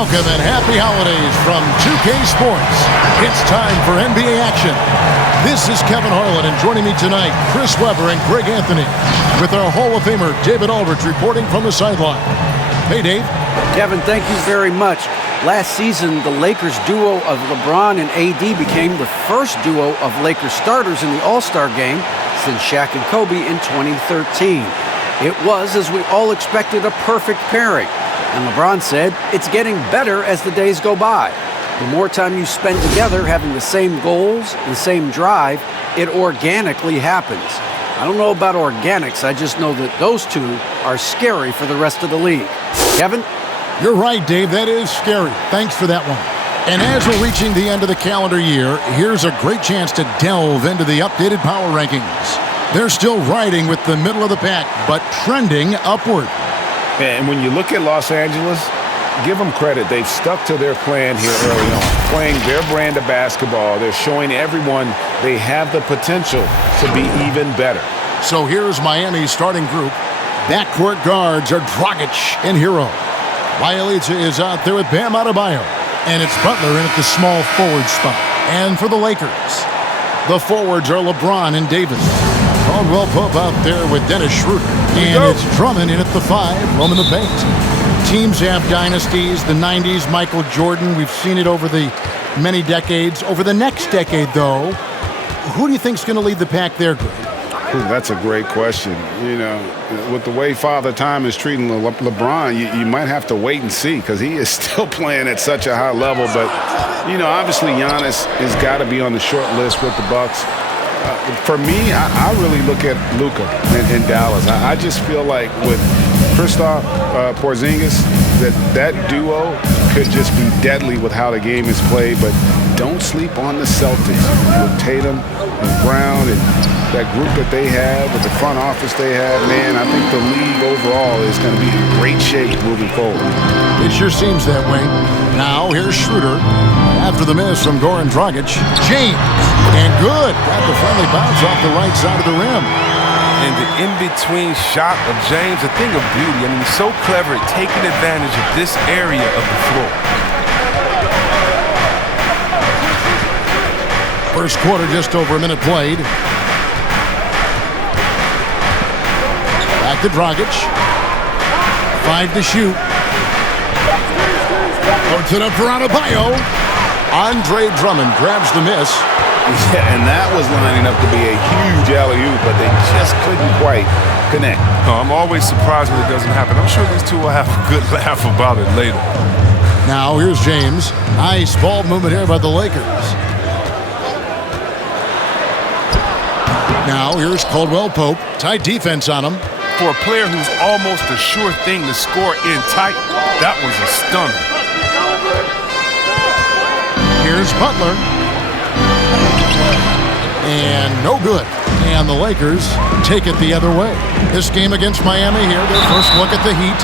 Welcome and happy holidays from 2K Sports. It's time for NBA action. This is Kevin Harlan, and joining me tonight, Chris Webber and Greg Anthony, with our Hall of Famer David Aldridge reporting from the sideline. Hey, Dave. Kevin, thank you very much. Last season, the Lakers duo of LeBron and AD became the first duo of Lakers starters in the All-Star game since Shaq and Kobe in 2013. It was, as we all expected, a perfect pairing. And LeBron said, it's getting better as the days go by. The more time you spend together having the same goals, the same drive, it organically happens. I don't know about organics, I just know that those two are scary for the rest of the league. Kevin? You're right, Dave. That is scary. Thanks for that one. And as we're reaching the end of the calendar year, here's a great chance to delve into the updated power rankings. They're still riding with the middle of the pack, but trending upward. And when you look at Los Angeles, give them credit. They've stuck to their plan here early on, playing their brand of basketball. They're showing everyone they have the potential to be even better. So here's Miami's starting group. Backcourt guards are Dragic and Hero. Bjelica is out there with Bam Adebayo. And it's Butler in at the small forward spot. And for the Lakers, the forwards are LeBron and Davis. Caldwell Pope out there with Dennis Schroeder. And it's Drummond in at the 5, roaming the paint. Teams have dynasties, the 90s, Michael Jordan. We've seen it over the many decades. Over the next decade, though, who do you think's going to lead the pack there, Greg? Ooh, that's a great question. You know, with the way Father Time is treating LeBron, you might have to wait and see because he is still playing at such a high level. But, you know, obviously Giannis has got to be on the short list with the Bucks. For me, I really look at Luka in Dallas. I just feel like with Kristaps Porzingis, that duo could just be deadly with how the game is played. But don't sleep on the Celtics with Tatum and Brown and that group that they have, with the front office they have. Man, I think the league overall is going to be in great shape moving forward. It sure seems that way. Now, here's Schroeder. After the miss from Goran Dragic, James. And good. Got the friendly bounce off the right side of the rim. And the in-between shot of James, a thing of beauty. I mean, he's so clever at taking advantage of this area of the floor. First quarter, just over a minute played. Back to Dragic. 5 to shoot. Puts it up for Adebayo. Andre Drummond grabs the miss. Yeah, and that was lining up to be a huge alley-oop, but they just couldn't quite connect. No, I'm always surprised when it doesn't happen. I'm sure these two will have a good laugh about it later. Now here's James. Nice ball movement here by the Lakers. Now here's Caldwell Pope. Tight defense on him. For a player who's almost a sure thing to score in tight, that was a stunner. Here's Butler. And no good. And the Lakers take it the other way. This game against Miami here, their first look at the Heat.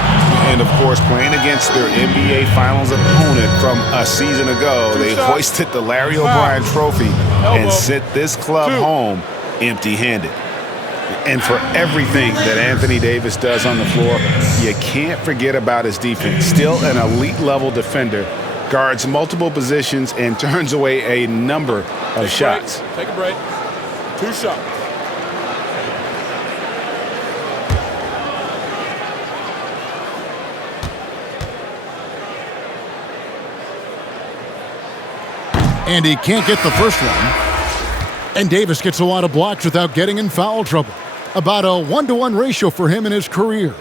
And, of course, playing against their NBA Finals opponent from a season ago, they hoisted the Larry O'Brien trophy and sent this club home empty-handed. And for everything that Anthony Davis does on the floor, you can't forget about his defense. Still an elite-level defender, guards multiple positions, and turns away a number of shots. Take a break. 2 shots. And he can't get the first one. And Davis gets a lot of blocks without getting in foul trouble. About a 1-to-1 ratio for him in his career.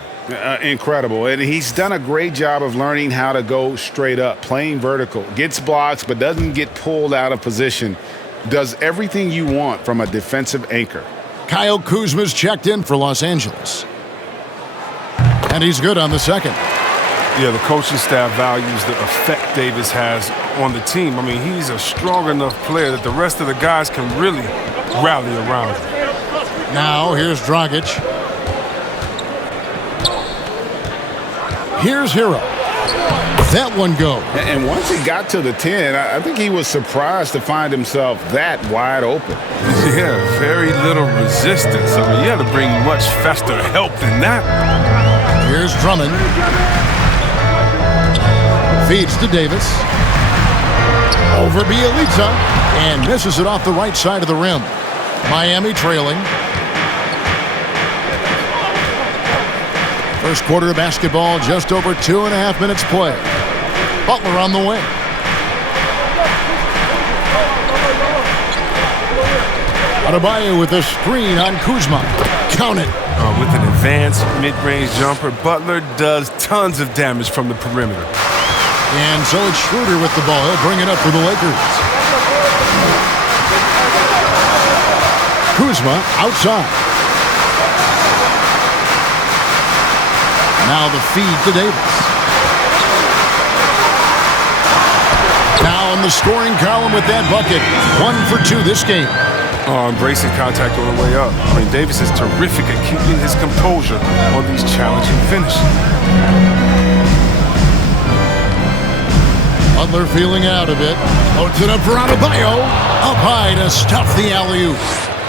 Incredible. And he's done a great job of learning how to go straight up, playing vertical. Gets blocks, but doesn't get pulled out of position. Does everything you want from a defensive anchor. Kyle Kuzma's checked in for Los Angeles. And he's good on the second. Yeah, the coaching staff values the effect Davis has on the team. I mean, he's a strong enough player that the rest of the guys can really rally around him. Now, here's Dragic. Here's Hero. That one go. And once he got to the 10, I think he was surprised to find himself that wide open. Yeah, very little resistance. I mean, you had to bring much faster help than that. Here's Drummond. Feeds to Davis. Over Bielitsa. And misses it off the right side of the rim. Miami trailing. First quarter of basketball, just over 2.5 minutes play. Butler on the wing. Adebayo with a screen on Kuzma. Count it. With an advanced mid-range jumper, Butler does tons of damage from the perimeter. And so it's Schroeder with the ball. He'll bring it up for the Lakers. Kuzma outside. Now the feed to Davis. Now in the scoring column with that bucket. 1 for 2 this game. Embracing contact on the way up. I mean, Davis is terrific at keeping his composure on these challenging finishes. Butler feeling out a bit. Loads it up for Adebayo. Up high to stuff the alley-oop.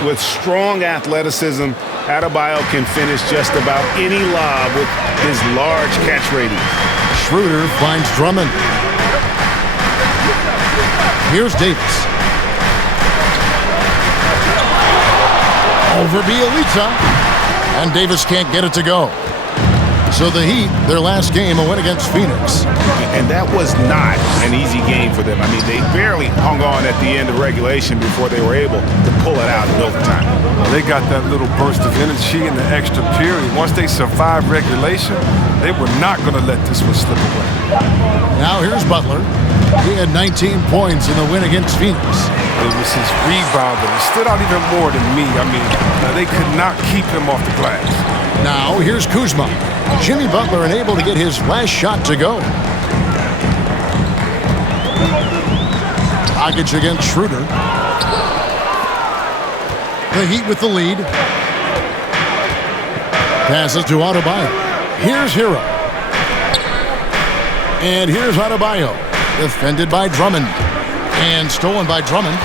With strong athleticism, Adebayo can finish just about any lob with his large catch rating. Schroeder finds Drummond. Here's Davis. Over Bielitsa. And Davis can't get it to go. So the Heat, their last game, a win against Phoenix. And that was not an easy game for them. I mean, they barely hung on at the end of regulation before they were able to pull it out in overtime. Well, they got that little burst of energy in the extra period. Once they survived regulation, they were not going to let this one slip away. Now here's Butler. He had 19 points in the win against Phoenix. It was his rebound that stood out even more than me. I mean, they could not keep him off the glass. Now here's Kuzma. Jimmy Butler unable to get his last shot to go. Dragic against Schroeder. The Heat with the lead. Passes to Adebayo. Here's Hero. And here's Adebayo. Defended by Drummond. And stolen by Drummond.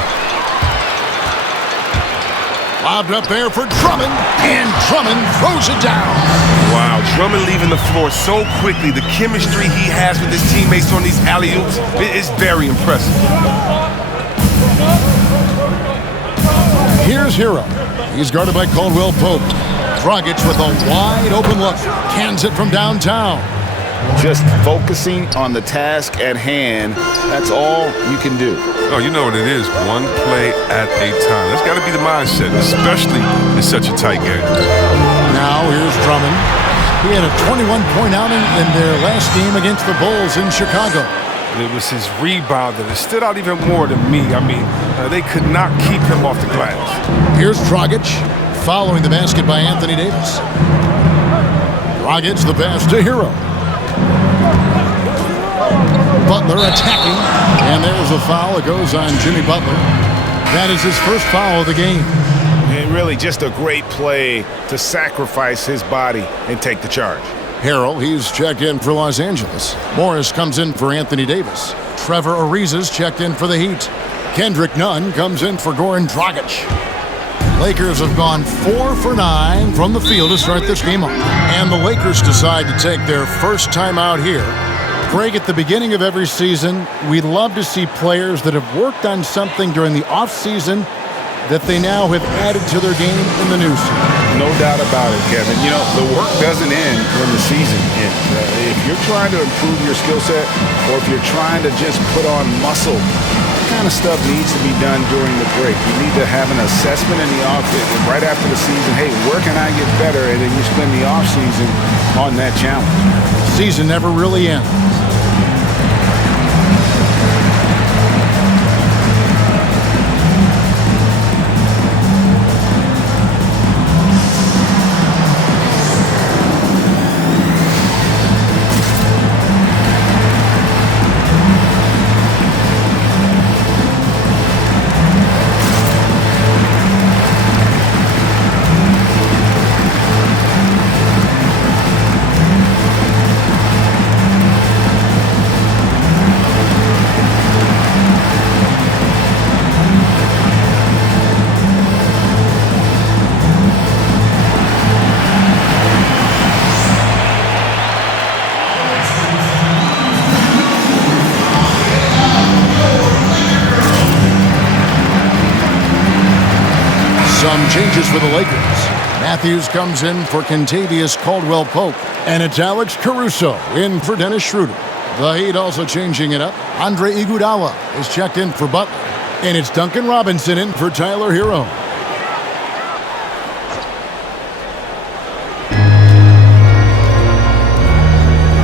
Lobbed up there for Drummond. And Drummond throws it down. Wow, Drummond leaving the floor so quickly. The chemistry he has with his teammates on these alley-oops is very impressive. Here's Hero. He's guarded by Caldwell Pope. Dragic with a wide open look. Cans it from downtown. Just focusing on the task at hand, that's all you can do. Oh, you know what it is. One play at a time. That's got to be the mindset, especially in such a tight game. Now here's Drummond. He had a 21-point outing in their last game against the Bulls in Chicago. It was his rebound that stood out even more than me. I mean, they could not keep him off the glass. Here's Dragic, following the basket by Anthony Davis. Dragic the pass to Hero. Butler attacking, and there's a foul. It goes on Jimmy Butler. That is his first foul of the game. And really just a great play to sacrifice his body and take the charge. Harrell, he's checked in for Los Angeles. Morris comes in for Anthony Davis. Trevor Ariza's checked in for the Heat. Kendrick Nunn comes in for Goran Dragic. Lakers have gone 4 for 9 from the field to start this game off. And the Lakers decide to take their first time out here. Greg, at the beginning of every season, we love to see players that have worked on something during the offseason that they now have added to their game in the new season. No doubt about it, Kevin. You know, the work doesn't end when the season ends. If you're trying to improve your skill set, or if you're trying to just put on muscle, that kind of stuff needs to be done during the break. You need to have an assessment in the offseason right after the season. Hey, where can I get better? And then you spend the offseason on that challenge. Season never really ends. Some changes for the Lakers. Matthews comes in for Kentavious Caldwell-Pope. And it's Alex Caruso in for Dennis Schroeder. The Heat also changing it up. Andre Iguodala is checked in for Butler. And it's Duncan Robinson in for Tyler Hero.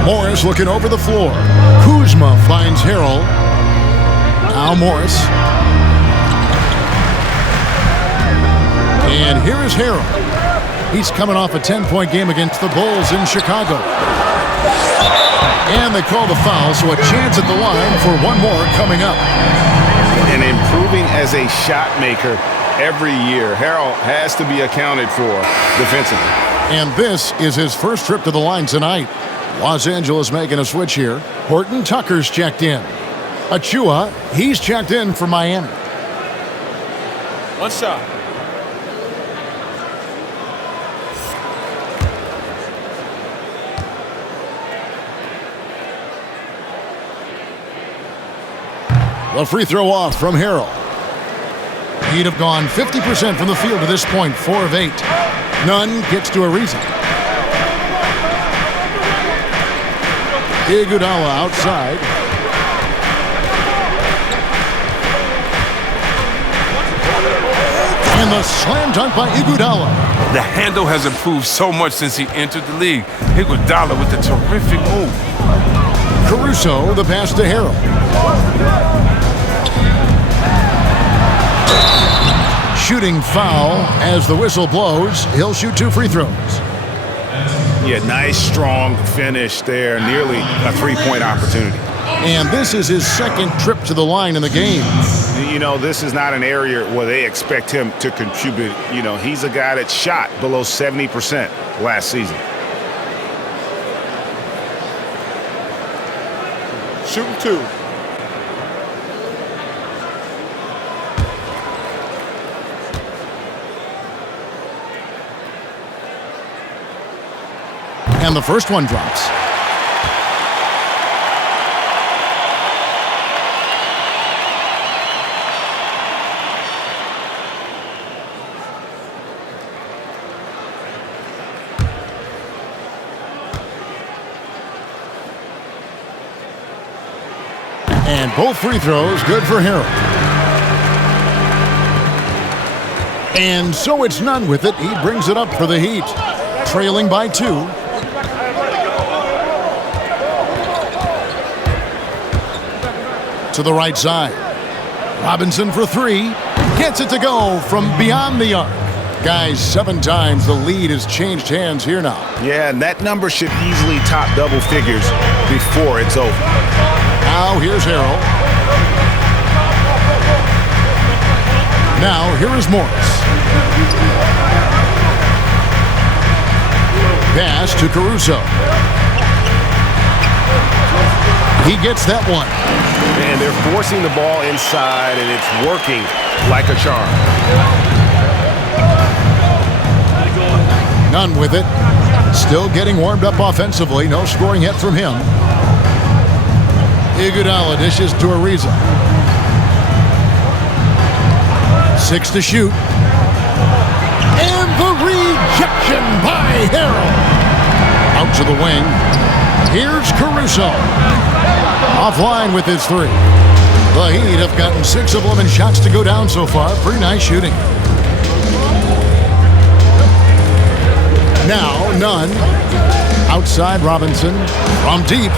Morris looking over the floor. Kuzma finds Harrell. Now Morris. And here is Harrell. He's coming off a 10-point game against the Bulls in Chicago. And they call the foul, so a chance at the line for one more coming up. And improving as a shot maker every year. Harrell has to be accounted for defensively. And this is his first trip to the line tonight. Los Angeles making a switch here. Horton Tucker's checked in. Achua, he's checked in for Miami. One shot. The free throw off from Harrell. He'd have gone 50% from the field to this point, 4 of 8. Nunn gets to Ariza. Iguodala outside. And the slam dunk by Iguodala. The handle has improved so much since he entered the league. Iguodala with a terrific move. Caruso, the pass to Harrell. Shooting foul as the whistle blows. He'll shoot 2 free throws. Yeah, nice, strong finish there. Nearly a three-point opportunity. And this is his second trip to the line in the game. You know, this is not an area where they expect him to contribute. You know, he's a guy that shot below 70% last season. Shooting 2. And the first one drops. And both free throws good for Harrell. And so it's Nunn with it. He brings it up for the Heat. Trailing by 2. To the right side. Robinson for 3. Gets it to go from beyond the arc. Guys, 7 times the lead has changed hands here now. Yeah, and that number should easily top double figures before it's over. Now here's Harrell. Now here is Morris. Pass to Caruso. He gets that one. Man, they're forcing the ball inside, and it's working like a charm. Nunn with it. Still getting warmed up offensively. No scoring yet from him. Iguodala dishes to Ariza. 6 to shoot. And the rejection by Harrell. Out to the wing. Here's Caruso. Offline with his 3. The Heat have gotten 6 of 11 shots to go down so far. Pretty nice shooting. Now Nunn. Outside Robinson. From deep.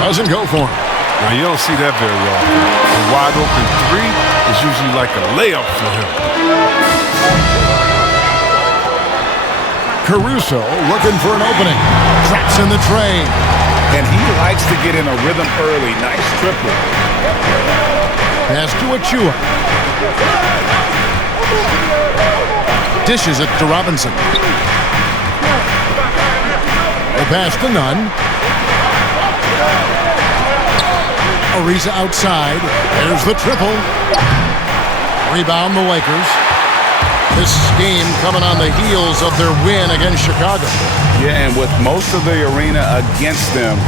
Doesn't go for him. Now, you don't see that very often. A wide open 3 is usually like a layup for him. Caruso looking for an opening. Traps in the tray. And he likes to get in a rhythm early. Nice triple. Pass to Achua. Dishes it to Robinson. A pass to Nunn. Ariza outside. There's the triple. Rebound the Lakers. This game coming on the heels of their win against Chicago. Yeah, and with most of the arena against them,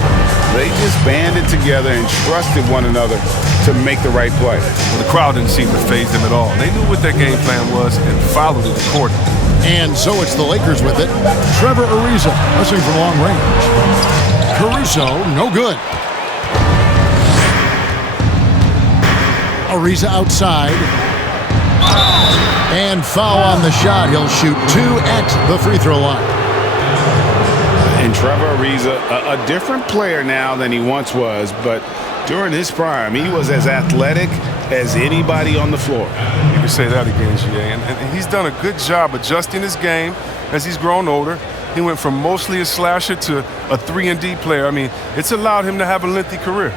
they just banded together and trusted one another to make the right play. Well, the crowd didn't seem to faze them at all. They knew what their game plan was and followed it accordingly. And so it's the Lakers with it. Trevor Ariza pressing from long range. Caruso, no good. Ariza outside. And foul on the shot. He'll shoot 2 at the free throw line. And Trevor Ariza, a different player now than he once was, but during his prime, he was as athletic as anybody on the floor. You can say that again, GA. And he's done a good job adjusting his game as he's grown older. He went from mostly a slasher to a 3-and-D player. I mean, it's allowed him to have a lengthy career.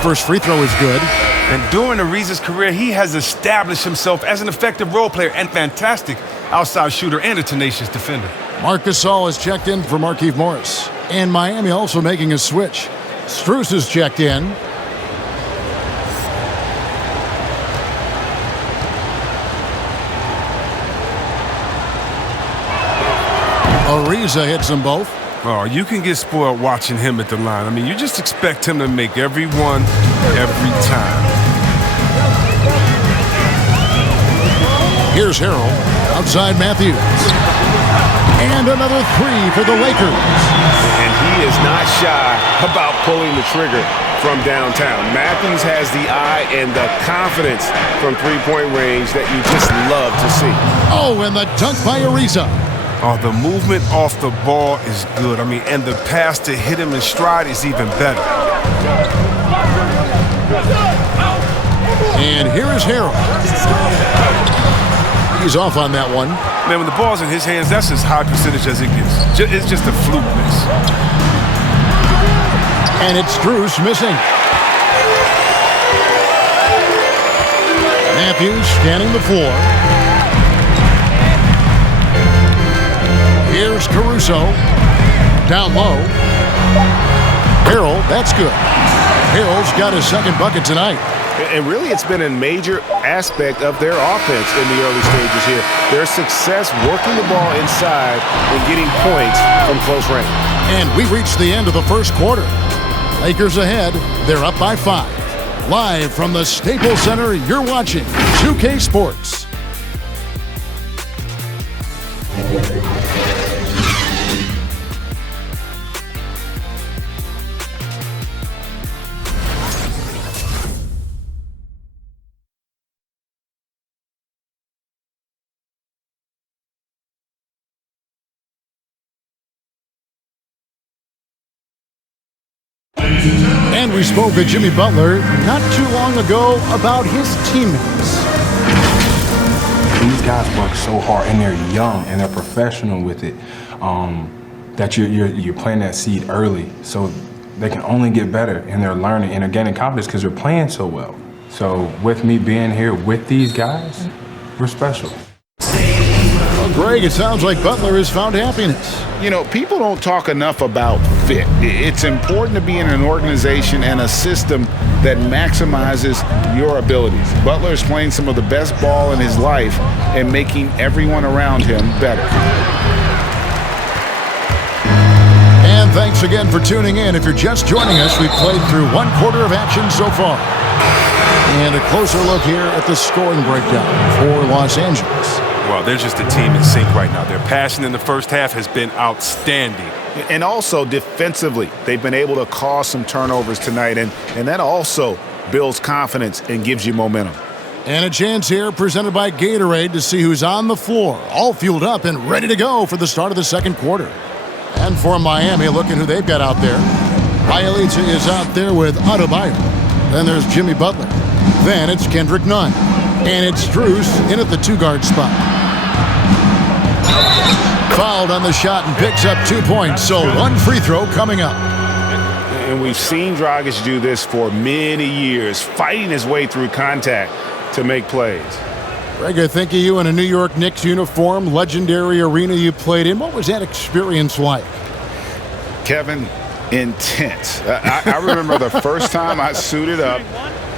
First free throw is good. And during Ariza's career, he has established himself as an effective role player and fantastic outside shooter and a tenacious defender. Marc Gasol has checked in for Markieff Morris. And Miami also making a switch. Strus has checked in. Ariza hits them both. Oh, you can get spoiled watching him at the line. I mean, you just expect him to make every one, every time. Here's Harrell, outside Matthews. And another 3 for the Lakers. And he is not shy about pulling the trigger from downtown. Matthews has the eye and the confidence from three-point range that you just love to see. Oh, and the dunk by Ariza. Oh, the movement off the ball is good. I mean, and the pass to hit him in stride is even better. And here is Harrell. He's off on that one. Man, when the ball's in his hands, that's as high percentage as it gets. It's just a fluke miss. And it's Strus missing. Matthews scanning the floor. Here's Caruso. Down low. Harrell, that's good. Harrell's got his second bucket tonight. And really, it's been a major aspect of their offense in the early stages here. Their success working the ball inside and getting points from close range. And we reached the end of the first quarter. Lakers ahead. They're up by 5. Live from the Staples Center, you're watching 2K Sports. And we spoke with Jimmy Butler not too long ago about his teammates. These guys work so hard, and they're young, and they're professional with it, that you're planting that seed early, so they can only get better, and they're learning, and they're gaining confidence because they're playing so well. So with me being here with these guys, we're special. Well, Greg, it sounds like Butler has found happiness. You know, people don't talk enough about fit. It's important to be in an organization and a system that maximizes your abilities. Butler is playing some of the best ball in his life and making everyone around him better. And thanks again for tuning in. If you're just joining us, we've played through 1 quarter of action so far. And a closer look here at the scoring breakdown for Los Angeles. Well, they're just a team in sync right now. Their passing in the first half has been outstanding. And also defensively, they've been able to cause some turnovers tonight, and that also builds confidence and gives you momentum. And a chance here presented by Gatorade to see who's on the floor, all fueled up and ready to go for the start of the second quarter. And for Miami, look at who they've got out there. Bielitsa is out there with Adebayo. Then there's Jimmy Butler. Then it's Kendrick Nunn. And it's Strus in at the 2-guard spot. Fouled on the shot and picks up 2 points, so 1 free throw coming up. And we've seen Dragic do this for many years, fighting his way through contact to make plays. Greg, I think of you in a New York Knicks uniform, legendary arena you played in. What was that experience like? Kevin, intense. I remember the first time I suited up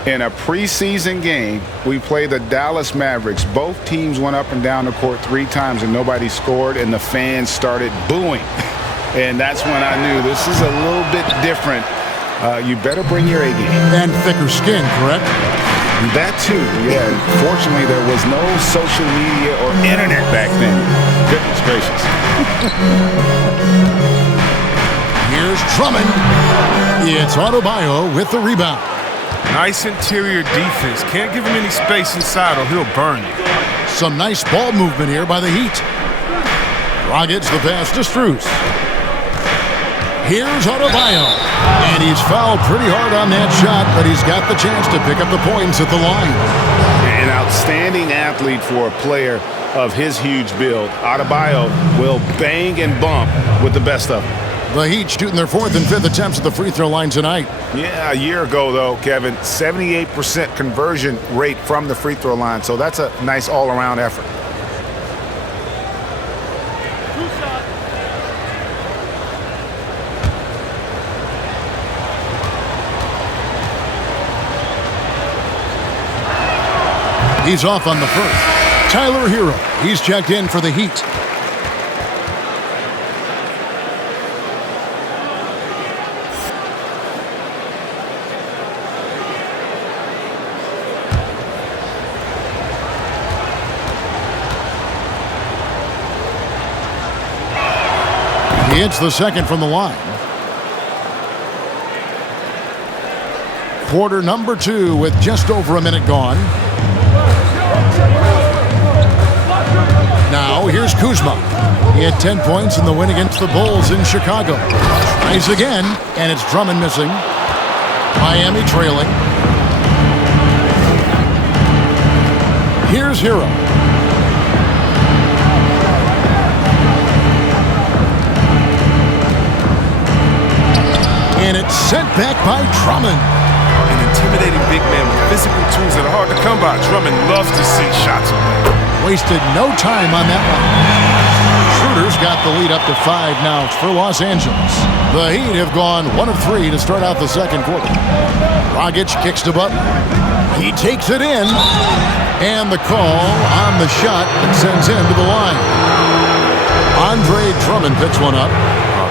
in a preseason game. We played the Dallas Mavericks. Both teams went up and down the court 3 times and nobody scored, and the fans started booing. And that's when I knew this is a little bit different. You better bring your A game. And thicker skin, correct? That too, yeah. Fortunately, there was no social media or internet back then. Goodness gracious. Here's Drummond. It's Adebayo with the rebound. Nice interior defense. Can't give him any space inside or he'll burn you. Some nice ball movement here by the Heat. Dragic the pass to Strus. Here's Adebayo. And he's fouled pretty hard on that shot, but he's got the chance to pick up the points at the line. An outstanding athlete for a player of his huge build. Adebayo will bang and bump with the best of them. The Heat shooting their 4th and 5th attempts at the free throw line tonight. Yeah, a year ago, though, Kevin, 78% conversion rate from the free throw line. So that's a nice all-around effort. He's off on the first. Tyler Hero. He's checked in for the Heat. He hits the second from the line. Quarter number 2 with just over a minute gone. Now, here's Kuzma. He had 10 points in the win against the Bulls in Chicago. Tries again, and it's Drummond missing. Miami trailing. Here's Hero. And it's sent back by Drummond. An intimidating big man with physical tools that are hard to come by. Drummond loves to see shots away. Wasted no time on that one. Schroeder's got the lead up to 5 now for Los Angeles. The Heat have gone 1 of 3 to start out the second quarter. Dragic kicks to Butler. He takes it in. And the call on the shot that sends him to the line. Andre Drummond picks one up.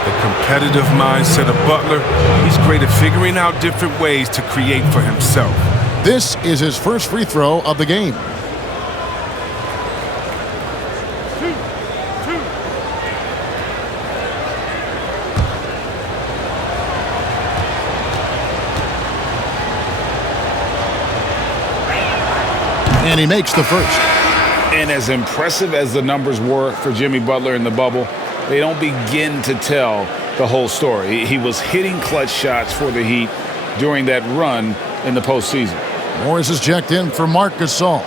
The competitive mindset of Butler. He's great at figuring out different ways to create for himself. This is his first free throw of the game. And he makes the first. And as impressive as the numbers were for Jimmy Butler in the bubble, they don't begin to tell the whole story. He was hitting clutch shots for the Heat during that run in the postseason. Morris is checked in for Marc Gasol.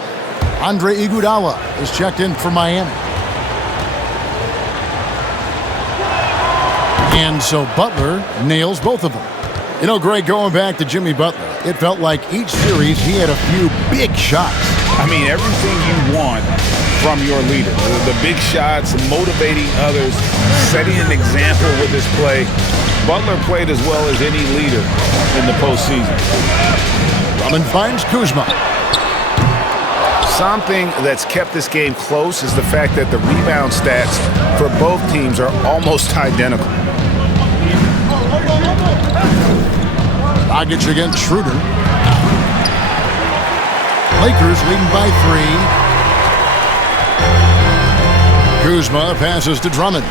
Andre Iguodala is checked in for Miami. And so Butler nails both of them. You know, Greg, going back to Jimmy Butler, it felt like each series he had a few big shots. I mean, everything you want from your leader. The big shots, motivating others, setting an example with his play. Butler played as well as any leader in the postseason. Drummond finds Kuzma. Something that's kept this game close is the fact that the rebound stats for both teams are almost identical. Dragic against Schroeder. Lakers leading by 3. Kuzma passes to Drummond.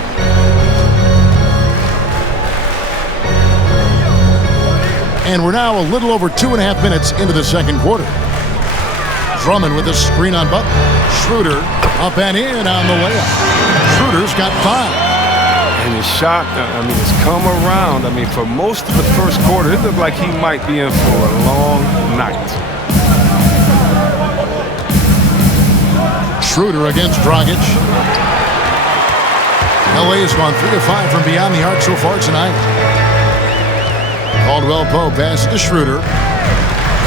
And we're now a little over 2.5 minutes into the second quarter. Drummond with a screen on Butler. Schroeder up and in on the layup. Schroeder's got 5. And his shot, it's come around. For most of the first quarter, it looked like he might be in for a long night. Schroeder against Dragic. LA has gone 3 of 5 from beyond the arc so far tonight. Caldwell Pope passes to Schroeder.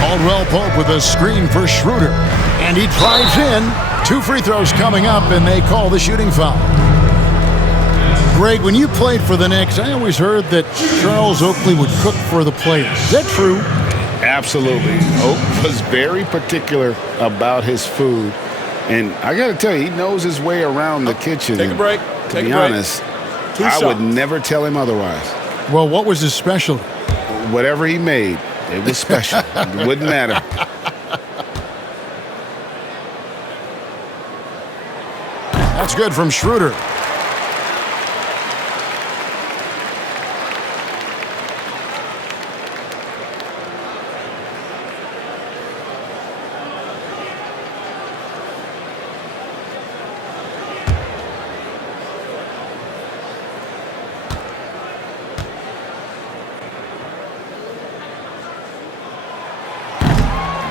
Caldwell Pope with a screen for Schroeder. And he drives in, 2 free throws coming up, and they call the shooting foul. Greg, when you played for the Knicks, I always heard that Charles Oakley would cook for the players. Is that true? Absolutely. Oak was very particular about his food. And I got to tell you, he knows his way around the kitchen. Take a break. To be honest, I would never tell him otherwise. Well, what was his specialty? Whatever he made, it was special. It wouldn't matter. That's good from Schroeder.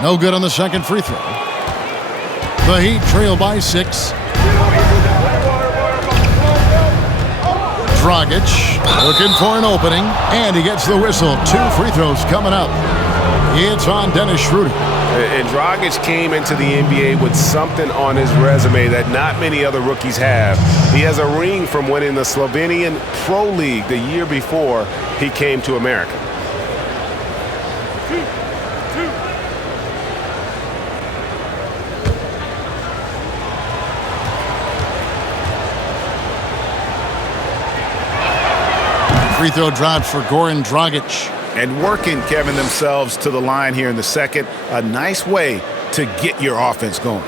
No good on the second free throw. The Heat trail by 6. Dragic looking for an opening, and he gets the whistle. 2 free throws coming up. It's on Dennis Schroeder. And Dragic came into the NBA with something on his resume that not many other rookies have. He has a ring from winning the Slovenian Pro League the year before he came to America. Free throw dropped for Goran Dragic. And working, Kevin, themselves to the line here in the second. A nice way to get your offense going.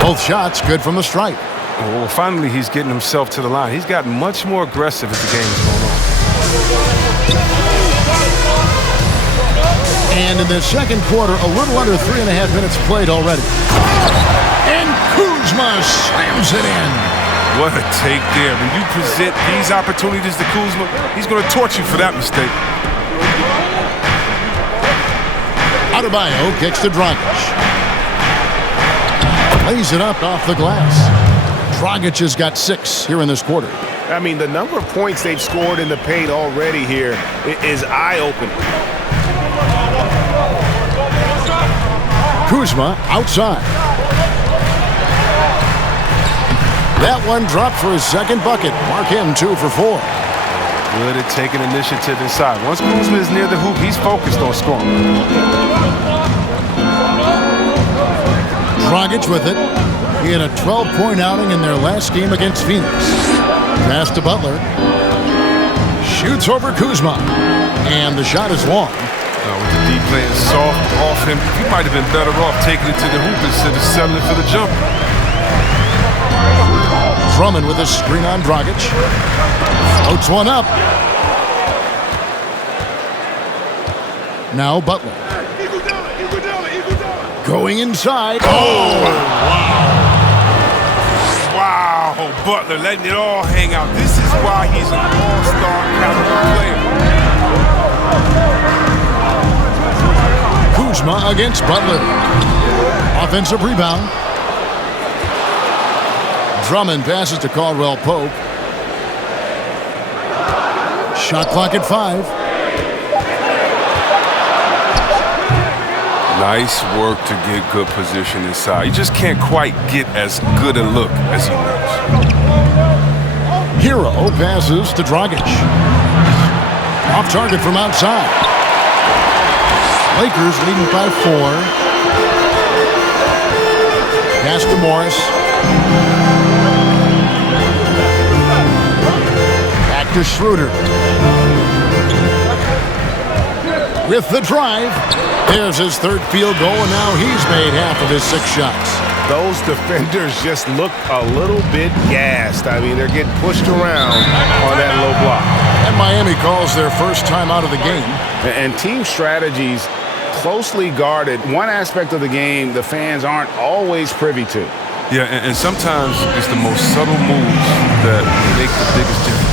Both shots good from the stripe. Well, finally, he's getting himself to the line. He's gotten much more aggressive as the game is going on. And in the second quarter, a little under 3.5 minutes played already. And Kuzma slams it in. What a take there. When you present these opportunities to Kuzma, he's going to torch you for that mistake. Adebayo kicks to Dragic. Lays it up off the glass. Dragic has got 6 here in this quarter. I mean, the number of points they've scored in the paint already here is eye-opening. Kuzma outside. That one dropped for his second bucket. Mark him 2 for 4. Good at taking initiative inside. Once Kuzma is near the hoop, he's focused on scoring. Dragic with it. He had a 12-point outing in their last game against Phoenix. Pass to Butler. Shoots over Kuzma. And the shot is long. With the D playing soft off him, he might have been better off taking it to the hoop instead of settling for the jump. Drummond with a screen on Dragic. Floats one up. Now Butler. Going inside. Oh, wow. Butler letting it all hang out. This is why he's an all-star caliber player. Kuzma against Butler. Offensive rebound. Drummond passes to Caldwell Pope. Shot clock at 5. Nice work to get good position inside. You just can't quite get as good a look as he wants. Hero passes to Dragic. Off target from outside. Lakers leading by 4. Pass to Morris. Back to Schroeder. With the drive. There's his 3rd field goal, and now he's made half of his 6 shots. Those defenders just look a little bit gassed. I mean, they're getting pushed around on that low block. And Miami calls their first time out of the game. And team strategies closely guarded. One aspect of the game the fans aren't always privy to. Yeah, and sometimes it's the most subtle moves that make the biggest difference.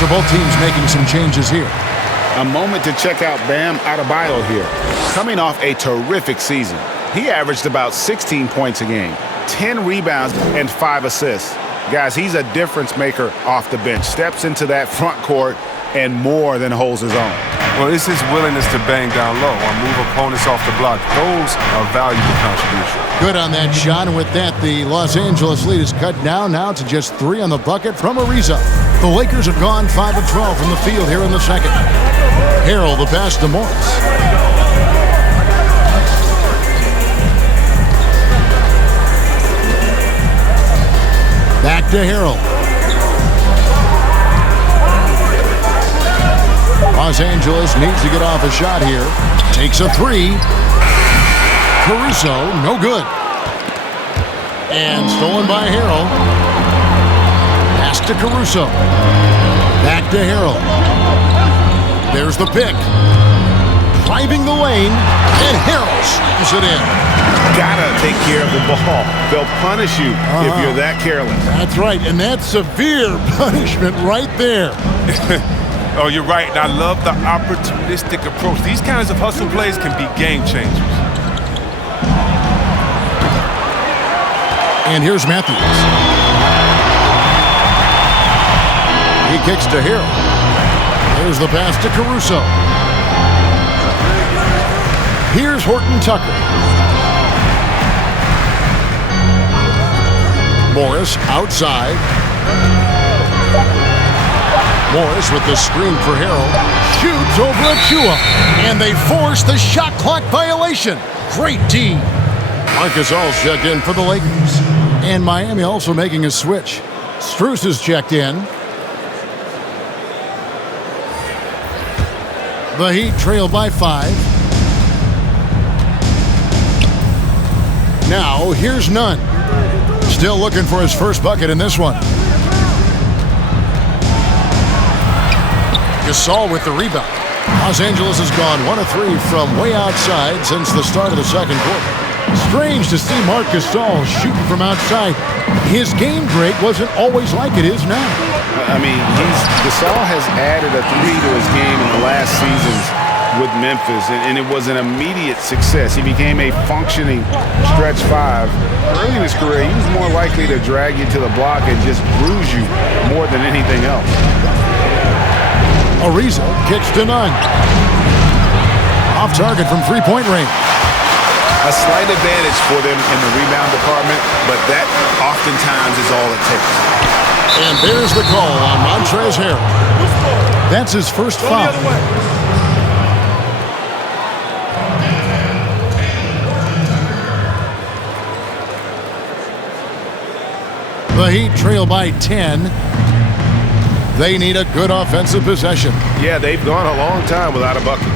So both teams making some changes here. A moment to check out Bam Adebayo here. Coming off a terrific season. He averaged about 16 points a game, 10 rebounds, and 5 assists. Guys, he's a difference maker off the bench. Steps into that front court and more than holds his own. Well, it's his willingness to bang down low or move opponents off the block. Those are valuable contributions. Good on that shot, and with that, the Los Angeles lead is cut down now to just 3 on the bucket from Ariza. The Lakers have gone 5 of 12 from the field here in the second. Harrell the pass to Morris. Back to Harrell. Los Angeles needs to get off a shot here. Takes a 3. Caruso, no good. And stolen by Harrell. Pass to Caruso. Back to Harrell. There's the pick. Driving the lane, and Harrell slams it in. Gotta take care of the ball. They'll punish you if you're that careless. That's right, and that's severe punishment right there. Oh, you're right, and I love the opportunistic approach. These kinds of hustle plays can be game changers. And here's Matthews. He kicks to Harrell. There's the pass to Caruso. Here's Horton Tucker. Morris outside. Morris with the screen for Harrell. Shoots over Achua. And they force the shot clock violation. Great D. Marcus All's checked in for the Lakers. And Miami also making a switch. Strus is checked in. The Heat trail by 5. Now, here's Nunn. Still looking for his first bucket in this one. Gasol with the rebound. Los Angeles has gone 1 of 3 from way outside since the start of the second quarter. Strange to see Marc Gasol shooting from outside. His game break wasn't always like it is now. I mean, Gasol has added a 3 to his game in the last seasons with Memphis, and it was an immediate success. He became a functioning stretch 5. Early in his career, he was more likely to drag you to the block and just bruise you more than anything else. Ariza kicks to Nunn. Off target from three-point range. A slight advantage for them in the rebound department, but that oftentimes is all it takes. And there's the call on Montrezl Harrell. That's his first foul. The Heat trail by 10. They need a good offensive possession. Yeah, they've gone a long time without a bucket.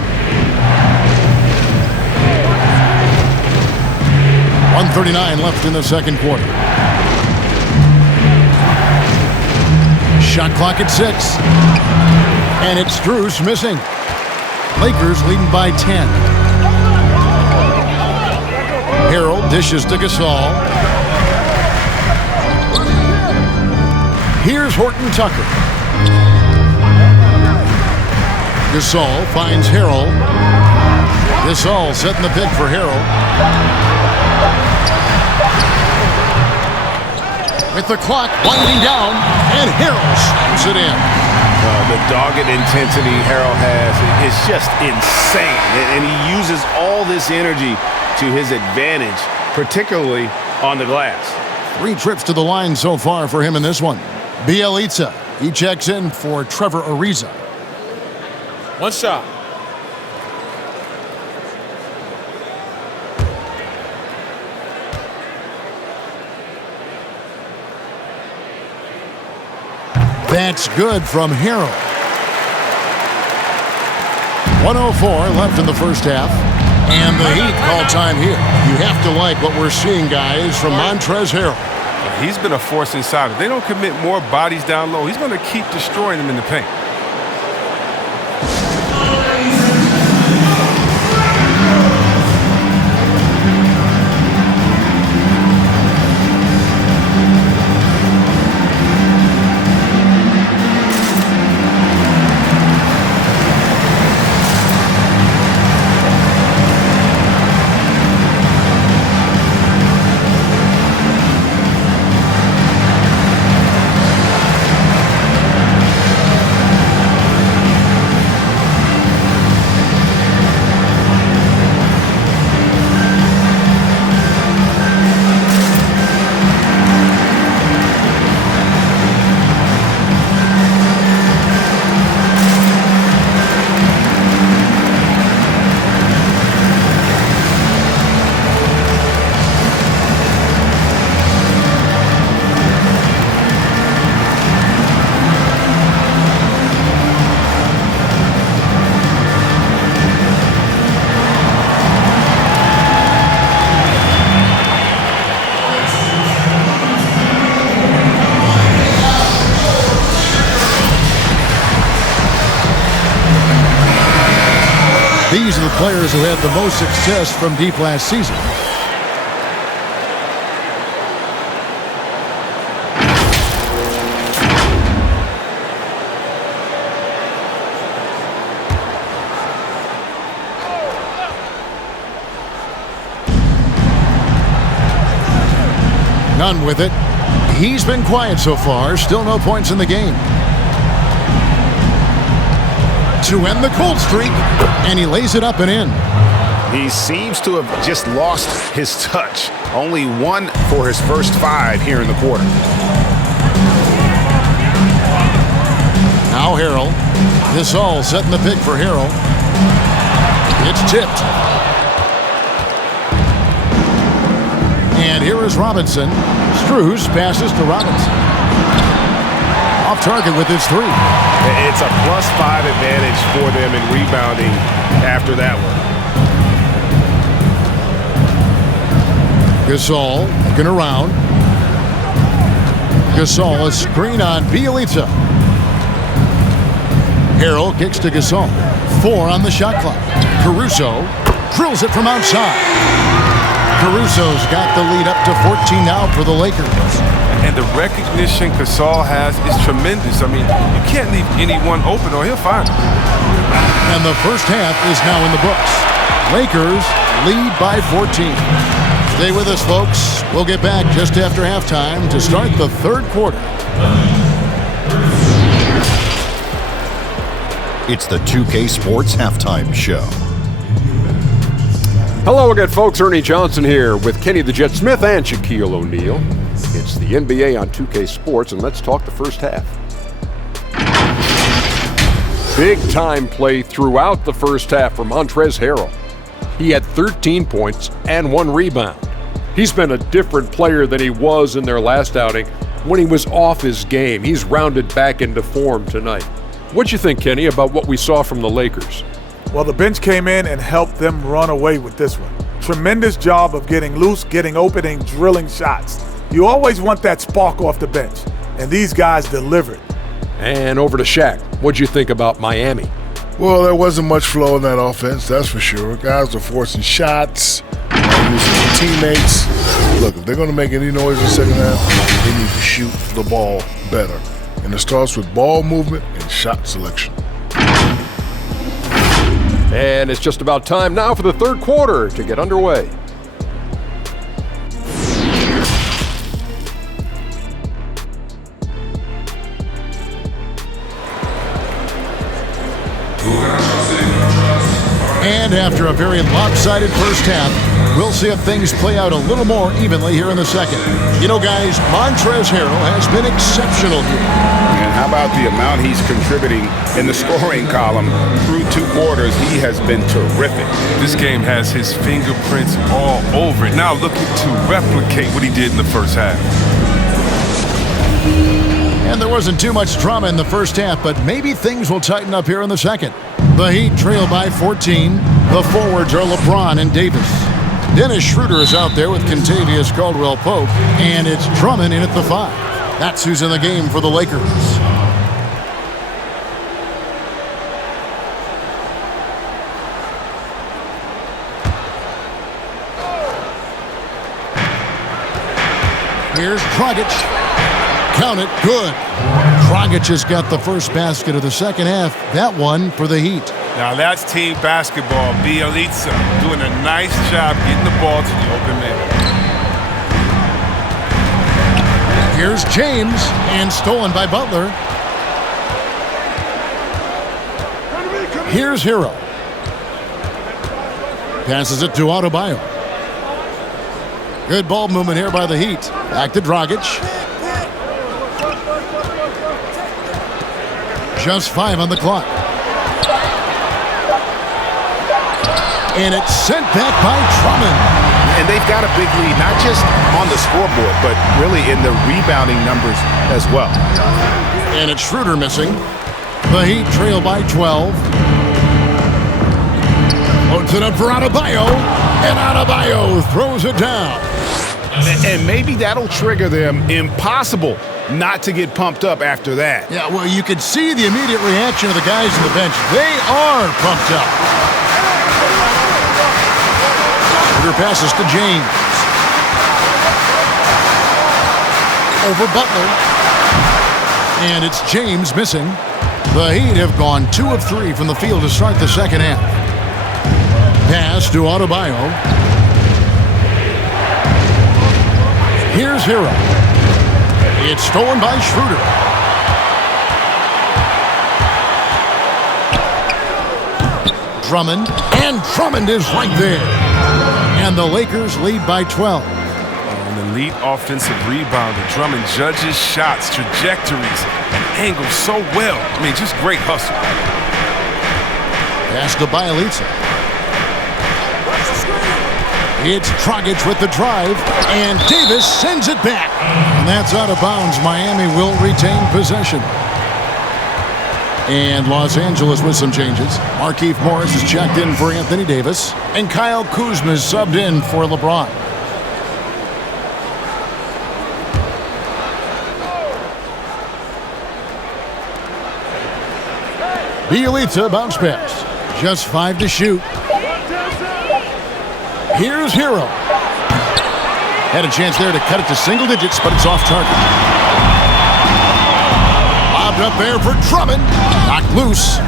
1:39 left in the second quarter. Shot clock at 6. And it's Strus missing. Lakers leading by 10. Harrell dishes to Gasol. Here's Horton Tucker. Gasol finds Harrell. Gasol setting the pick for Harrell. With the clock winding down, and Harrell slams it in. The dogged intensity Harrell has is just insane, and he uses all this energy to his advantage, particularly on the glass. 3 trips to the line so far for him in this one. Bielitsa, he checks in for Trevor Ariza. 1 shot. That's good from Harrell. 1:04 left in the first half. And the Heat call time here. You have to like what we're seeing, guys, from Montrezl Harrell. He's been a force inside. If they don't commit more bodies down low, he's going to keep destroying them in the paint. These are the players who had the most success from deep last season. None with it. He's been quiet so far. Still no points in the game. To end the cold streak, and he lays it up and in. He seems to have just lost his touch. Only 1 for his first 5 here in the quarter. Now Harrell. This all setting the pick for Harrell. It's tipped. And here is Robinson. Struz passes to Robinson. Off target with his 3. It's a +5 advantage for them in rebounding after that one. Gasol looking around. Gasol, a screen on Bielitsa. Harrell kicks to Gasol. 4 on the shot clock. Caruso drills it from outside. Caruso's got the lead up to 14 now for the Lakers. And the recognition Gasol has is tremendous. I mean, you can't leave anyone open or he'll find him. And the first half is now in the books. Lakers lead by 14. Stay with us, folks. We'll get back just after halftime to start the third quarter. It's the 2K Sports Halftime Show. Hello again, folks. Ernie Johnson here with Kenny the Jet Smith and Shaquille O'Neal. It's the NBA on 2K Sports, and let's talk the first half. Big-time play throughout the first half from Montrezl Harrell. He had 13 points and 1 rebound. He's been a different player than he was in their last outing when he was off his game. He's rounded back into form tonight. What'd you think, Kenny, about what we saw from the Lakers? Well, the bench came in and helped them run away with this one. Tremendous job of getting loose, getting open, and drilling shots. You always want that spark off the bench, and these guys delivered. And over to Shaq. What'd you think about Miami? Well, there wasn't much flow in that offense, that's for sure. Guys were forcing shots, using their teammates. Look, if they're going to make any noise in the second half, they need to shoot the ball better. And it starts with ball movement and shot selection. And it's just about time now for the third quarter to get underway. And after a very lopsided first half, we'll see if things play out a little more evenly here in the second. You know, guys, Montrezl Harrell has been exceptional here. And how about the amount he's contributing in the scoring column through 2 quarters? He has been terrific. This game has his fingerprints all over it. Now looking to replicate what he did in the first half. And there wasn't too much drama in the first half, but maybe things will tighten up here in the second. The Heat trail by 14. The forwards are LeBron and Davis. Dennis Schroeder is out there with Kentavious Caldwell-Pope, and it's Drummond in at the 5. That's who's in the game for the Lakers. Here's Dragic. Count it. Good. Dragic has got the first basket of the second half. That one for the Heat. Now that's team basketball. Bielitsa doing a nice job getting the ball to the open man. Here's James, and stolen by Butler. Here's Hero. Passes it to Adebayo. Good ball movement here by the Heat. Back to Dragic. Just 5 on the clock. And it's sent back by Drummond. And they've got a big lead, not just on the scoreboard, but really in the rebounding numbers as well. And it's Schroeder missing. The Heat trail by 12. Loads it up for Adebayo. And Adebayo throws it down. And maybe that'll trigger them. Impossible not to get pumped up after that. Yeah, well, you could see the immediate reaction of the guys on the bench. They are pumped up. Schroeder passes to James. Over Butler. And it's James missing. The Heat have gone 2 of 3 from the field to start the second half. Pass to Adebayo. Here's Hero. It's stolen by Schroeder. Drummond. And Drummond is right there. And the Lakers lead by 12. An elite offensive rebounder. Drummond judges shots, trajectories, and angles so well. I mean, just great hustle. Pass to Bielitsa. It's Dragic with the drive, and Davis sends it back. And that's out of bounds. Miami will retain possession. And Los Angeles with some changes. Markieff Morris is checked in for Anthony Davis, and Kyle Kuzma is subbed in for LeBron. Bielitsa bounce pass. Just 5 to shoot. Here's Hero. Had a chance there to cut it to single digits, but it's off target. Lobbed up there for Drummond. Knocked loose.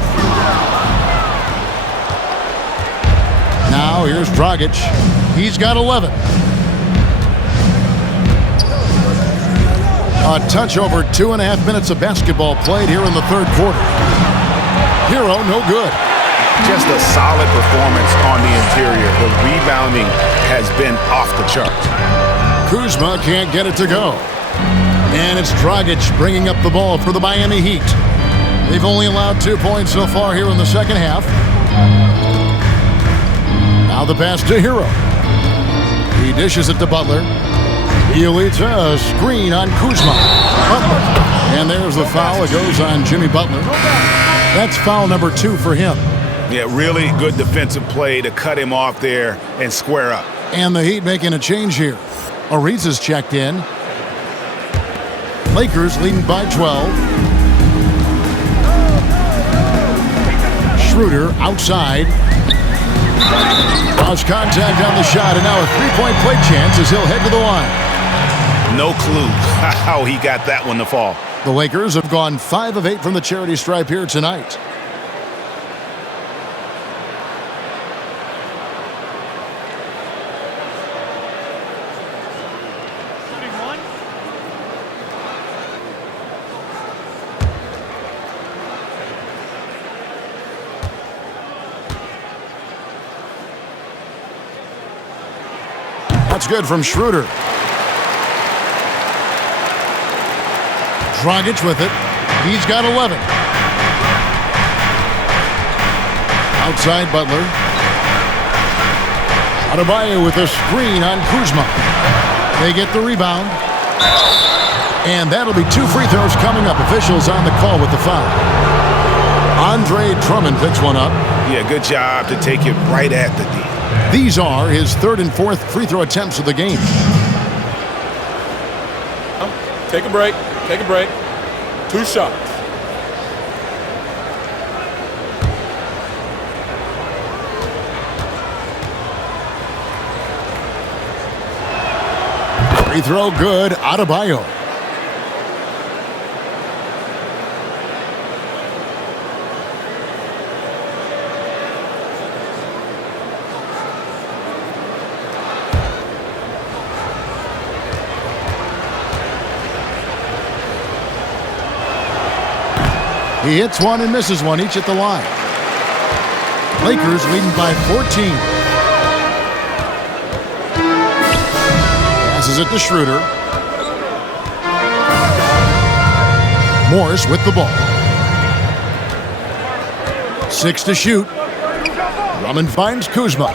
Now here's Dragic. He's got 11. A touch over 2.5 minutes of basketball played here in the third quarter. Hero, no good. Just a solid performance on the interior. The rebounding has been off the charts. Kuzma can't get it to go. And it's Dragic bringing up the ball for the Miami Heat. They've only allowed 2 points so far here in the second half. Now the pass to Hero. He dishes it to Butler. Bielitsa, a screen on Kuzma. Butler. And there's the foul. It goes on Jimmy Butler. That's foul number 2 for him. Yeah, really good defensive play to cut him off there and square up. And the Heat making a change here. Ariza's checked in. Lakers leading by 12. Schroeder outside. Lost contact on the shot, and now a three-point play chance as he'll head to the line. No clue how he got that one to fall. The Lakers have gone 5 of 8 from the charity stripe here tonight. That's good from Schroeder. Dragic with it. He's got 11. Outside Butler. Adebayo with a screen on Kuzma. They get the rebound. And that'll be 2 free throws coming up. Officials on the call with the foul. Andre Drummond picks one up. Yeah, good job to take it right at the D. These are his 3rd and 4th free throw attempts of the game. Take a break. Take a break. 2 shots. Free throw good. Adebayo. He hits one and misses one, each at the line. Lakers leading by 14. Passes it to Schroeder. Morris with the ball. 6 to shoot. Drummond finds Kuzma.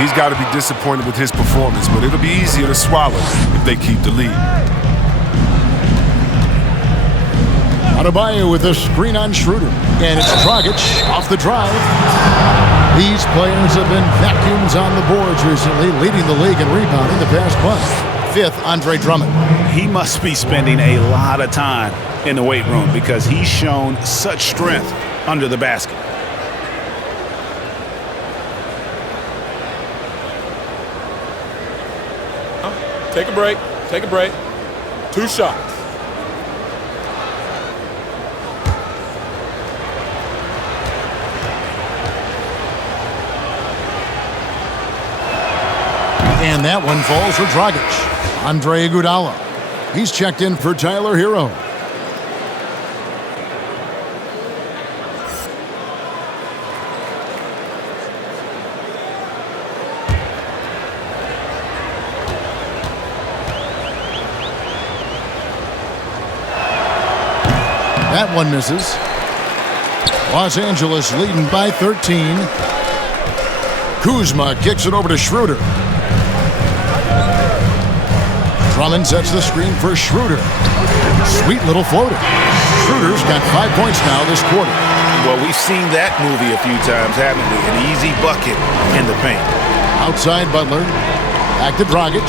He's got to be disappointed with his performance, but it'll be easier to swallow if they keep the lead. Adebayo with a screen on Schroeder. And it's Dragic off the drive. These players have been vacuums on the boards recently, leading the league in rebounding the past month. 5th, Andre Drummond. he must be spending a lot of time in the weight room because he's shown such strength under the basket. Take a break. Take a break. 2 shots. And that one falls for Dragic. Andre Iguodala. He's checked in for Tyler Hero. That one misses. Los Angeles leading by 13. Kuzma kicks it over to Schroeder. Drummond sets the screen for Schroeder. Sweet little floater. Schroeder's got 5 points now this quarter. Well, we've seen that movie a few times, haven't we? An easy bucket in the paint. Outside Butler. Back to Dragic.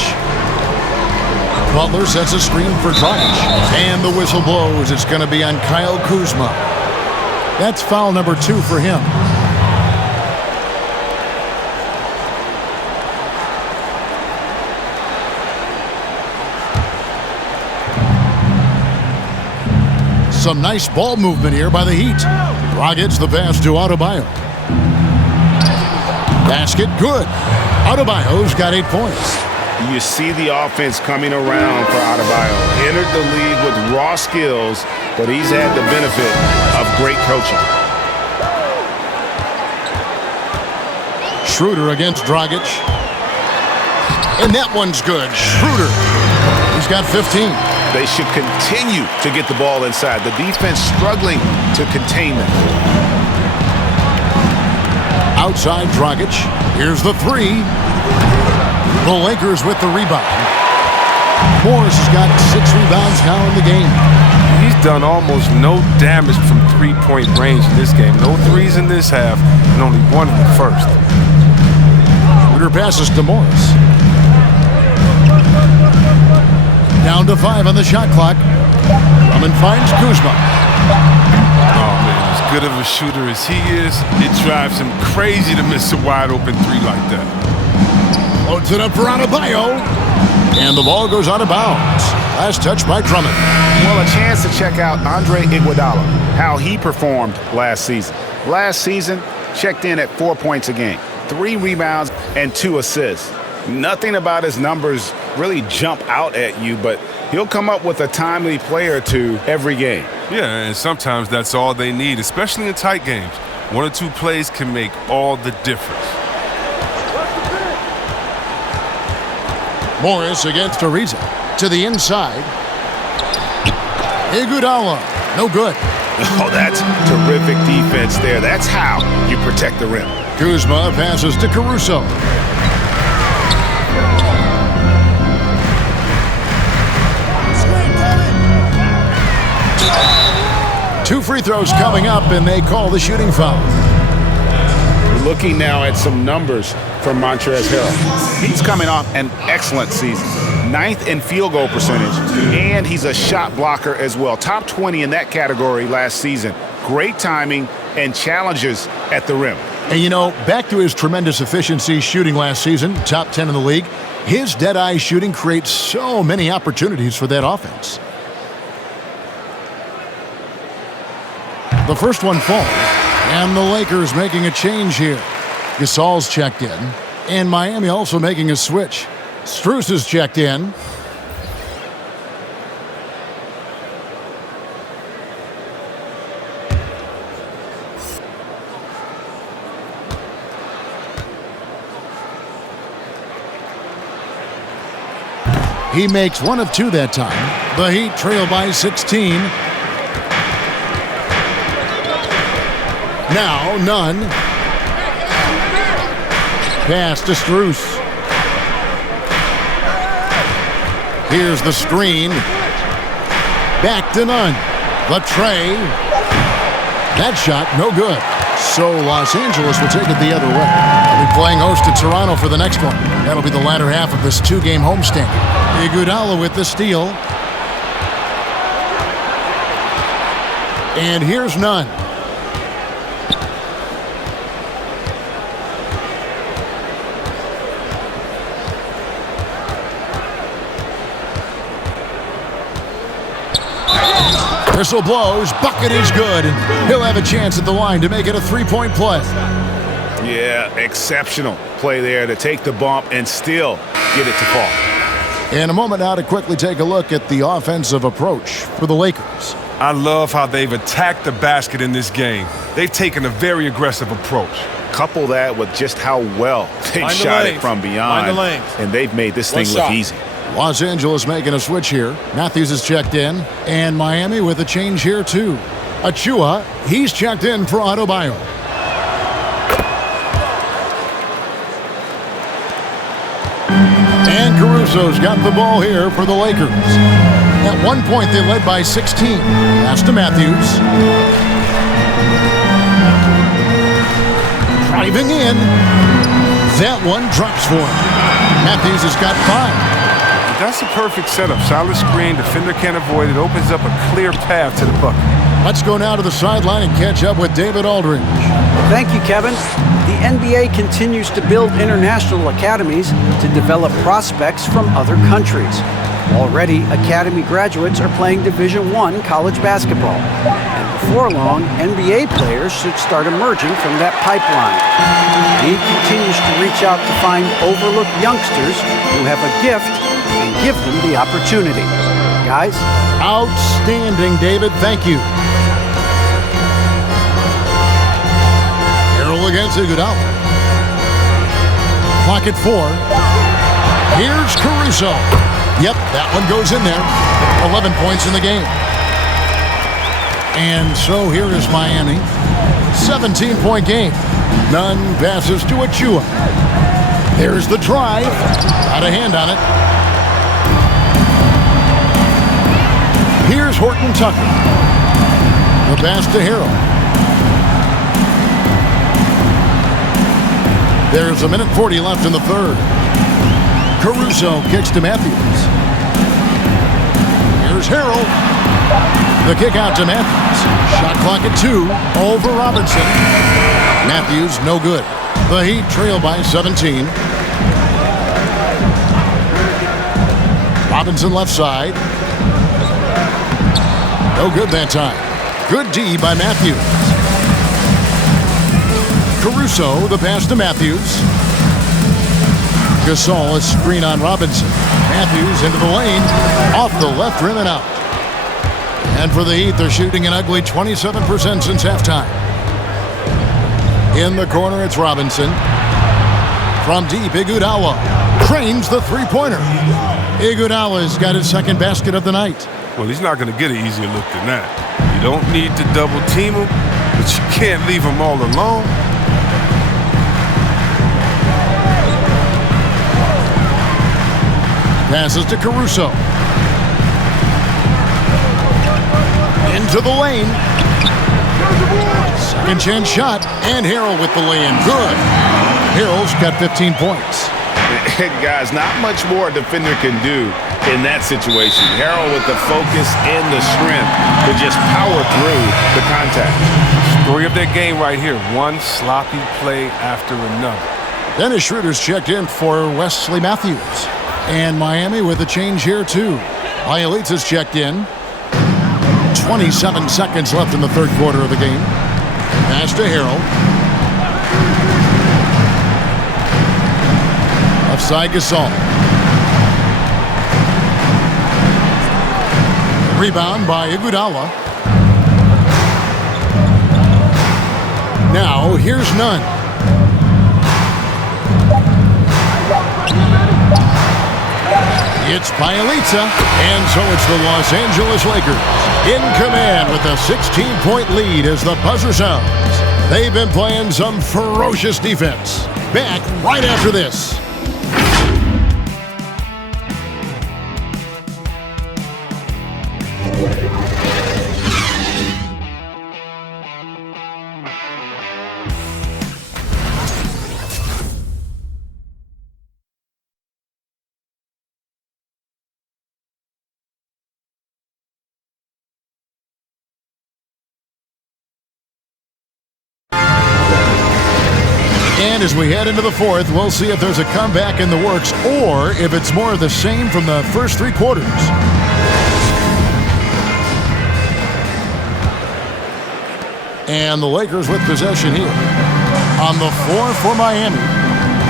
Butler sets a screen for Dragic. And the whistle blows. It's going to be on Kyle Kuzma. That's foul number 2 for him. Some nice ball movement here by the Heat. Dragic the pass to Adebayo. Basket good. Adebayo's got 8 points. You see the offense coming around for Adebayo. Entered the league with raw skills, but he's had the benefit of great coaching. Schroeder against Dragic. And that one's good. Schroeder. He's got 15. They should continue to get the ball inside. The defense struggling to contain them. Outside Dragic. Here's the 3. The Lakers with the rebound. Morris has got 6 rebounds now in the game. He's done almost no damage from three-point range in this game. No threes in this half, and only 1 in the first. Schroeder passes to Morris. Down to 5 on the shot clock. Drummond finds Kuzma. Oh, man, as good of a shooter as he is, it drives him crazy to miss a wide-open 3 like that. Loads it up for Adebayo. And the ball goes out of bounds. Last touch by Drummond. Well, a chance to check out Andre Iguodala, how he performed last season. Last season, checked in at 4 points a game, 3 rebounds, and 2 assists. Nothing about his numbers really jump out at you, but he'll come up with a timely play or 2 every game. Yeah, and sometimes that's all they need, especially in tight games. 1 or 2 plays can make all the difference. Morris against Ariza. To the inside. Iguodala. No good. Oh, that's terrific defense there. That's how you protect the rim. Kuzma passes to Caruso. Two free throws coming up, and they call the shooting foul. Looking now at some numbers from Montrezl Harrell. He's coming off an excellent season. 9th in field goal percentage, and he's a shot blocker as well. Top 20 in that category last season. Great timing and challenges at the rim. And you know, back to his tremendous efficiency shooting last season, top 10 in the league, his dead-eye shooting creates so many opportunities for that offense. The first one falls, and the Lakers making a change here. Gasol's checked in, and Miami also making a switch. Strus is checked in. He makes 1 of 2 that time. The Heat trail by 16. Now, none. Pass to Strus. Here's the screen. Back to none. The tray. That shot, no good. So Los Angeles will take it the other way. They'll be playing host to Toronto for the next one. That'll be the latter half of this 2-game homestand. Iguodala with the steal. And here's none. Whistle blows, bucket is good, and he'll have a chance at the line to make it a three-point play. Yeah, exceptional play there to take the bump and still get it to fall. In a moment now to quickly take a look at the offensive approach for the Lakers. I love how they've attacked the basket in this game. They've taken a very aggressive approach. Couple that with just how well they've shot it from beyond, and they've made this thing look easy. Los Angeles making a switch here. Matthews is checked in, and Miami with a change here too. Achua, he's checked in for Adebayo. And Caruso's got the ball here for the Lakers. At one point, they led by 16. Pass to Matthews. Driving in. That one drops for him. Matthews has got 5. That's a perfect setup. Solid screen, defender can't avoid it. Opens up a clear path to the bucket. Let's go now to the sideline and catch up with David Aldridge. Thank you, Kevin. The NBA continues to build international academies to develop prospects from other countries. Already, academy graduates are playing Division I college basketball. And before long, NBA players should start emerging from that pipeline. The league continues to reach out to find overlooked youngsters who have a gift and give them the opportunity. Guys? Outstanding, David. Thank you. Harrell against Iguodala. Clock at 4. Here's Caruso. Yep, that one goes in there. 11 points in the game. And so here is Miami. 17-point game. Nunn passes to Achua. There's the drive. Got a hand on it. Here's Horton Tucker. The pass to Harrell. There's a minute 40 left in the third. Caruso kicks to Matthews. Here's Harrell. The kick out to Matthews. Shot clock at 2. Over Robinson. Matthews, no good. The Heat trail by 17. Robinson left side. No good that time. Good D by Matthews. Caruso, the pass to Matthews. Gasol, a screen on Robinson. Matthews into the lane. Off the left rim and out. And for the Heat, they're shooting an ugly 27% since halftime. In the corner, it's Robinson. From deep, Iguodala trains the three-pointer. Iguodala's got his second basket of the night. Well, he's not going to get an easier look than that. You don't need to double team him, but you can't leave him all alone. Passes to Caruso. Into the lane. Second chance shot, and Harrell with the lay-in. Good. Harrell's got 15 points. Guys, not much more a defender can do in that situation. Harrell with the focus and the strength to just power through the contact. Story of their game right here. One sloppy play after another. Dennis Schroeder's checked in for Wesley Matthews. And Miami with a change here, too. Bielitsa's checked in. 27 seconds left in the third quarter of the game. Pass to Harrell. Left side, Gasol. Rebound by Iguodala. Now, here's Nunn. It's Bielitsa, and so it's the Los Angeles Lakers in command with a 16-point lead as the buzzer sounds. They've been playing some ferocious defense. Back right after this. And as we head into the fourth, we'll see if there's a comeback in the works or if it's more of the same from the first three quarters. And the Lakers with possession here. On the floor for Miami.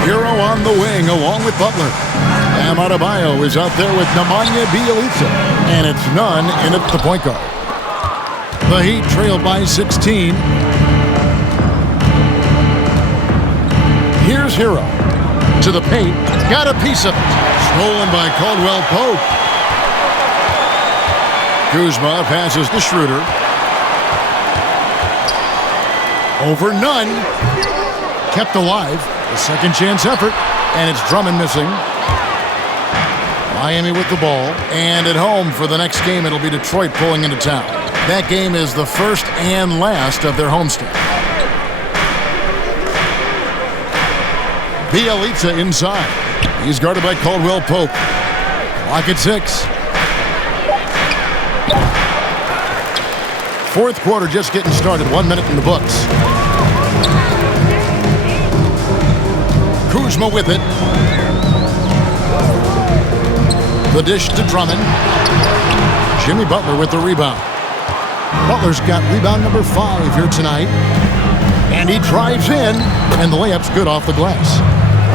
Hero on the wing along with Butler. Bam Adebayo is out there with Nemanja Bjelica. And it's none in at the point guard. The Heat trail by 16. Here's Hero. To the paint. Got a piece of it. Stolen by Caldwell Pope. Kuzma passes to Schroeder. Over none. Kept alive. A second chance effort. And it's Drummond missing. Miami with the ball. And at home for the next game, it'll be Detroit pulling into town. That game is the first and last of their homestand. Bjelica inside. He's guarded by Caldwell Pope. Clock at 6. Fourth quarter just getting started. 1 minute in the books. Kuzma with it. The dish to Drummond. Jimmy Butler with the rebound. Butler's got rebound number 5 here tonight. And he drives in, and the layup's good off the glass.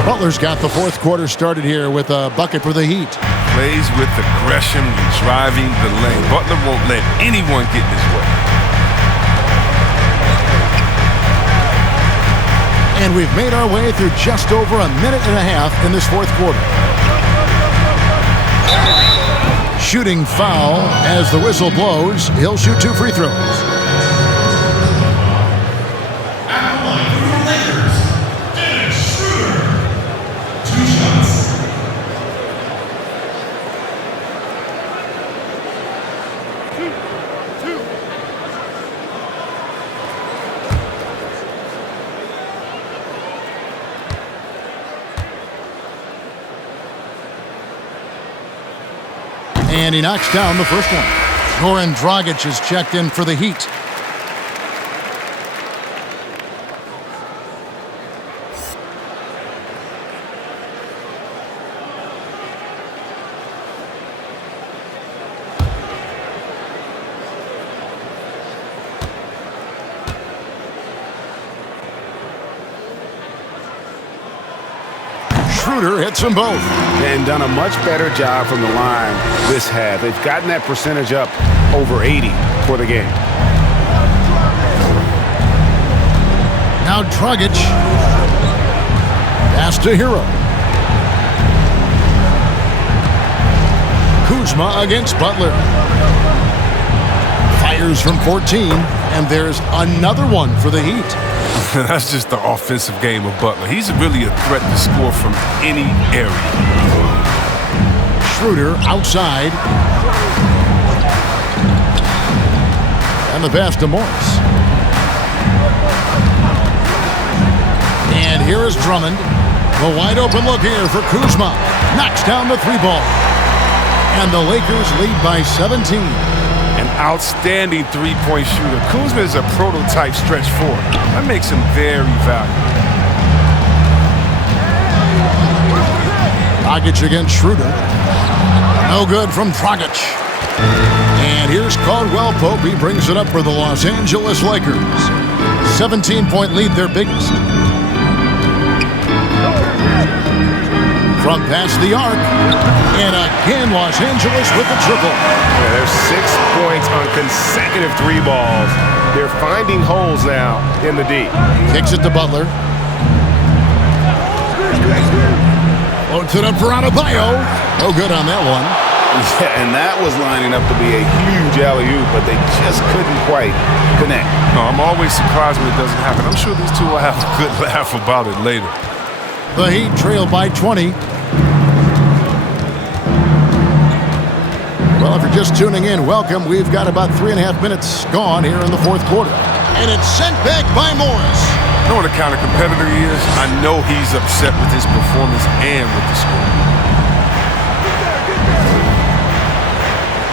Butler's got the fourth quarter started here with a bucket for the Heat. Plays with aggression when driving the lane. Butler won't let anyone get in his way. And we've made our way through just over a minute and a half in this fourth quarter. Shooting foul as the whistle blows. He'll shoot 2 free throws. And he knocks down the first one. Goran Dragic is checked in for the Heat. Schroeder hits them both. And done a much better job from the line this half. They've gotten that percentage up over 80 for the game. Now Dragic. Pass to Hero. Kuzma against Butler. Fires from 14. And there's another one for the Heat. That's just the offensive game of Butler. He's really a threat to score from any area. Schroeder outside. And the pass to Morris. And here is Drummond. The wide open look here for Kuzma. Knocks down the 3-ball. And the Lakers lead by 17. An outstanding three-point shooter. Kuzma is a prototype stretch forward. That makes him very valuable. Dragic against Schroeder. No good from Dragic. And here's Caldwell Pope. He brings it up for the Los Angeles Lakers. 17-point lead, their biggest. From past the arc. And again, Los Angeles with the triple. Yeah, there's 6 points on consecutive 3 balls. They're finding holes now in the D. Kicks it to Butler. Loads it up for Adebayo. No good on that one. Yeah, and that was lining up to be a huge alley-oop, but they just couldn't quite connect. No, I'm always surprised when it doesn't happen. I'm sure these two will have a good laugh about it later. The Heat trail by 20. Well, if you're just tuning in, welcome. We've got about 3.5 minutes gone here in the fourth quarter. And it's sent back by Morris. You know what a counter competitor he is? I know he's upset with his performance and with the score.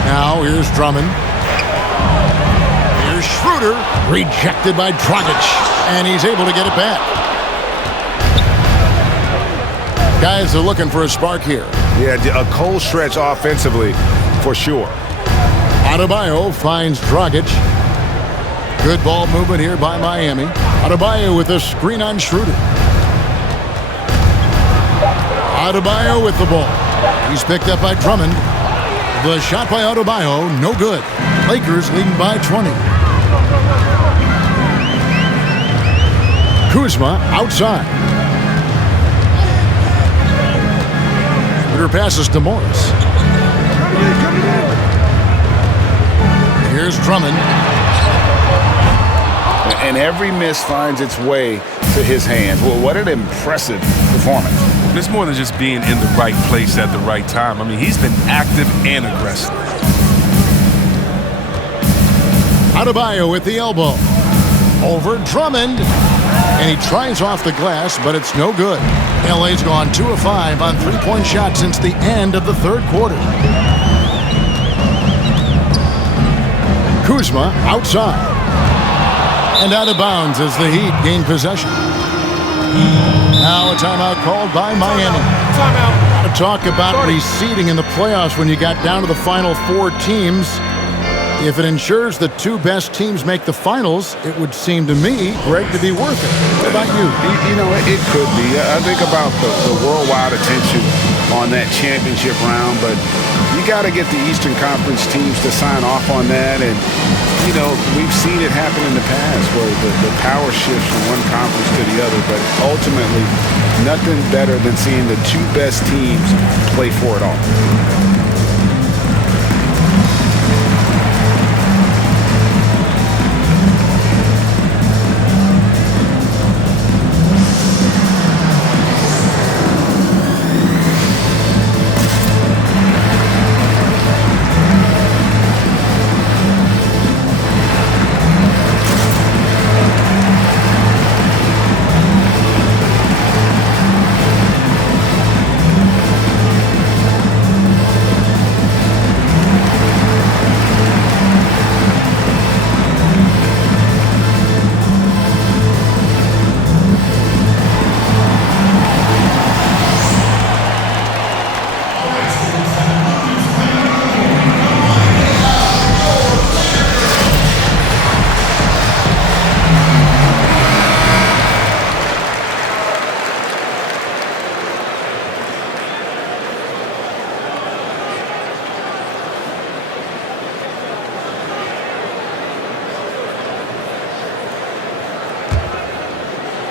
Now here's Drummond. Here's Schroeder. Rejected by Dragic. And he's able to get it back. Guys are looking for a spark here. Yeah, a cold stretch offensively for sure. Adebayo finds Dragic. Good ball movement here by Miami. Adebayo with a screen on Schroeder. Adebayo with the ball. He's picked up by Drummond. The shot by Adebayo, no good. Lakers leading by 20. Kuzma outside. Schroeder passes to Morris. Here's Drummond. And every miss finds its way to his hands. Well, what an impressive performance. It's more than just being in the right place at the right time. I mean, he's been active and aggressive. Adebayo with the elbow. Over Drummond. And he tries off the glass, but it's no good. LA's gone 2 of 5 on three-point shots since the end of the third quarter. Kuzma outside. And out of bounds as the Heat gain possession. Now a timeout called by Miami. Timeout. To talk about reseeding in the playoffs when you got down to the final 4 teams. If it ensures the 2 best teams make the finals, it would seem to me, Greg, to be worth it. What about you? You know, it could be. I think about the worldwide attention on that championship round, but you got to get the Eastern Conference teams to sign off on that. And, you know, we've seen it happen in the past where the power shifts from one conference to the other, but ultimately nothing better than seeing the 2 best teams play for it all.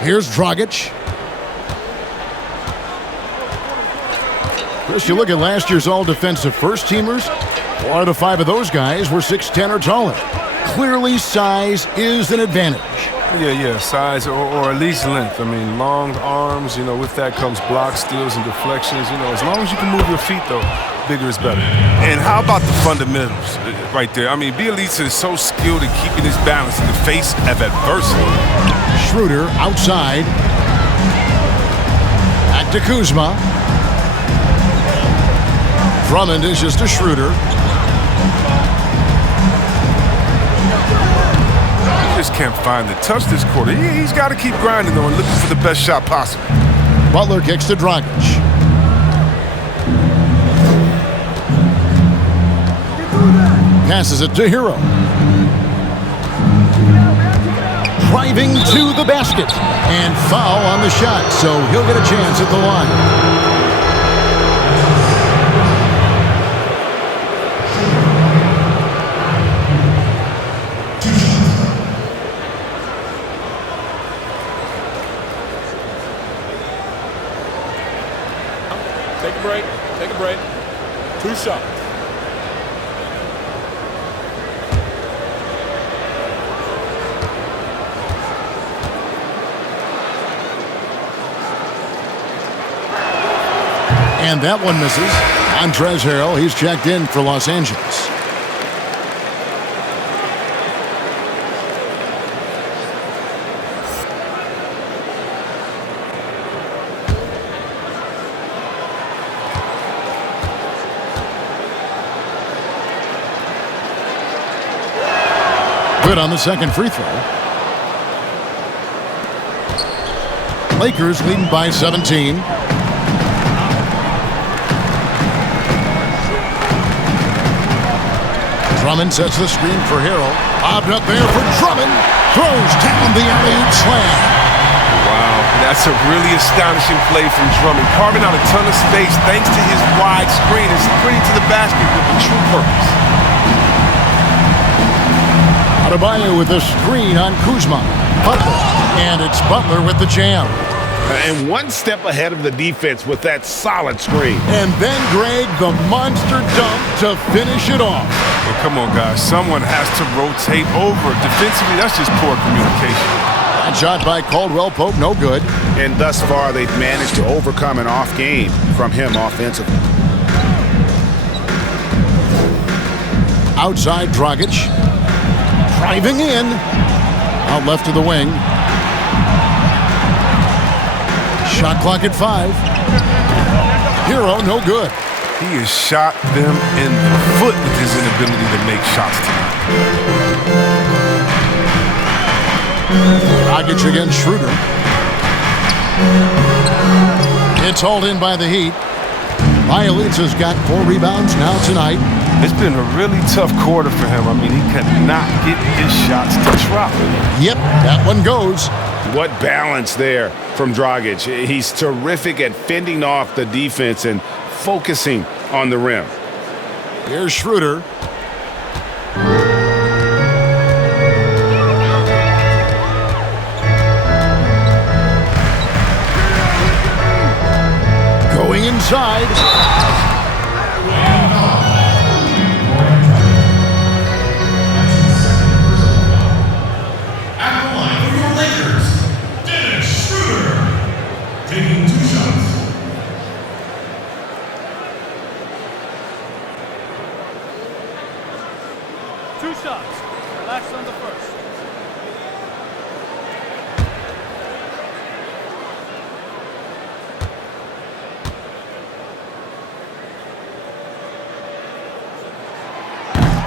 Here's Dragic. Chris, you look at last year's all-defensive first-teamers, 4 out of 5 of those guys were 6'10" or taller. Clearly, size is an advantage. Yeah, size or at least length. I mean, long arms, you know, with that comes blocks, steals, and deflections. You know, as long as you can move your feet, though, bigger is better. And how about the fundamentals right there? I mean, Bielitsa is so skilled at keeping his balance in the face of adversity. Schroeder outside. Back to Kuzma. Drummond is just to Schroeder. Just can't find the touch this quarter. He's got to keep grinding, though, and looking for the best shot possible. Butler kicks to Dragic. Passes it to Hero. Driving to the basket. And foul on the shot, so he'll get a chance at the line. Take a break. 2 shots. And that one misses. Montrezl Harrell, he's checked in for Los Angeles. Good on the second free throw. Lakers leading by 17. Drummond sets the screen for Harrell. Bobbed up there for Drummond. Throws down the alley-oop slam. Wow, that's a really astonishing play from Drummond. Carving out a ton of space thanks to his wide screen and sprinting to the basket with a true purpose. Adebayo with the screen on Kuzma. Butler. And it's Butler with the jam. And one step ahead of the defense with that solid screen. And then Greg, the monster dunk to finish it off. Well, come on, guys. Someone has to rotate over. Defensively, that's just poor communication. That shot by Caldwell Pope, no good. And thus far, they've managed to overcome an off game from him offensively. Outside Dragic. Driving in. Out left of the wing. Shot clock at 5. Hero, no good. He has shot them in the foot with his inability to make shots tonight. Dragic against Schroeder. It's hauled in by the Heat. Bielitsa's got 4 rebounds now tonight. It's been a really tough quarter for him. I mean, he cannot get his shots to drop. Yep, that one goes. What balance there from Dragic. He's terrific at fending off the defense and focusing on the rim. Here's Schroeder. Going inside.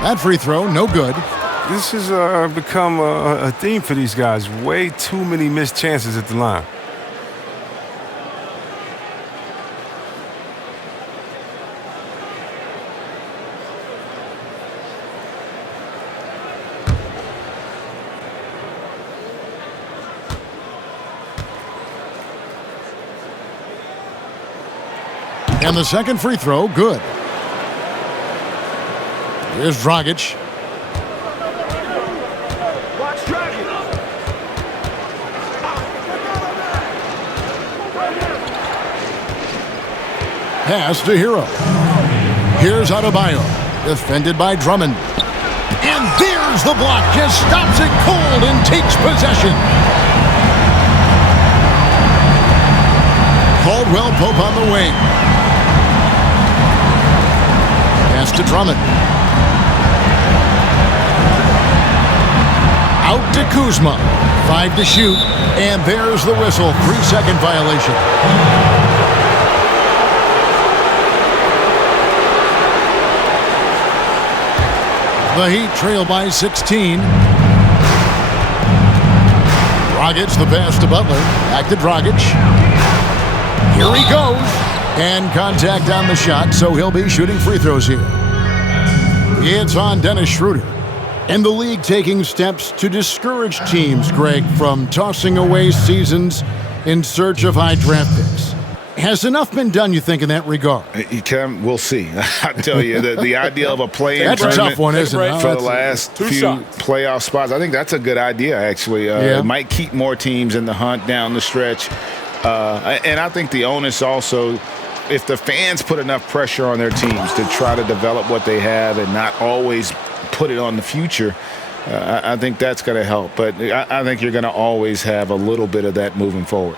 That free throw, no good. This has become a theme for these guys. Way too many missed chances at the line. And the second free throw, good. Here's Dragic. Pass to Hero. Here's Adebayo. Defended by Drummond. And there's the block. Just stops it cold and takes possession. Caldwell Pope on the wing. Pass to Drummond. Out to Kuzma. 5 to shoot. And there's the whistle. 3-second violation. The Heat trail by 16. Dragic, the pass to Butler. Back to Dragic. Here he goes. And contact on the shot, so he'll be shooting free throws here. It's on Dennis Schroeder. And the league taking steps to discourage teams, Greg, from tossing away seasons in search of high draft picks. Has enough been done, you think, in that regard? We'll see. I tell you, the idea of a play-in that's a tough one, isn't it? For the last few playoff spots, I think that's a good idea, actually. It might keep more teams in the hunt down the stretch. And I think the onus also, if the fans put enough pressure on their teams to try to develop what they have and not always put it on the future, I think that's going to help. But I think you're going to always have a little bit of that moving forward.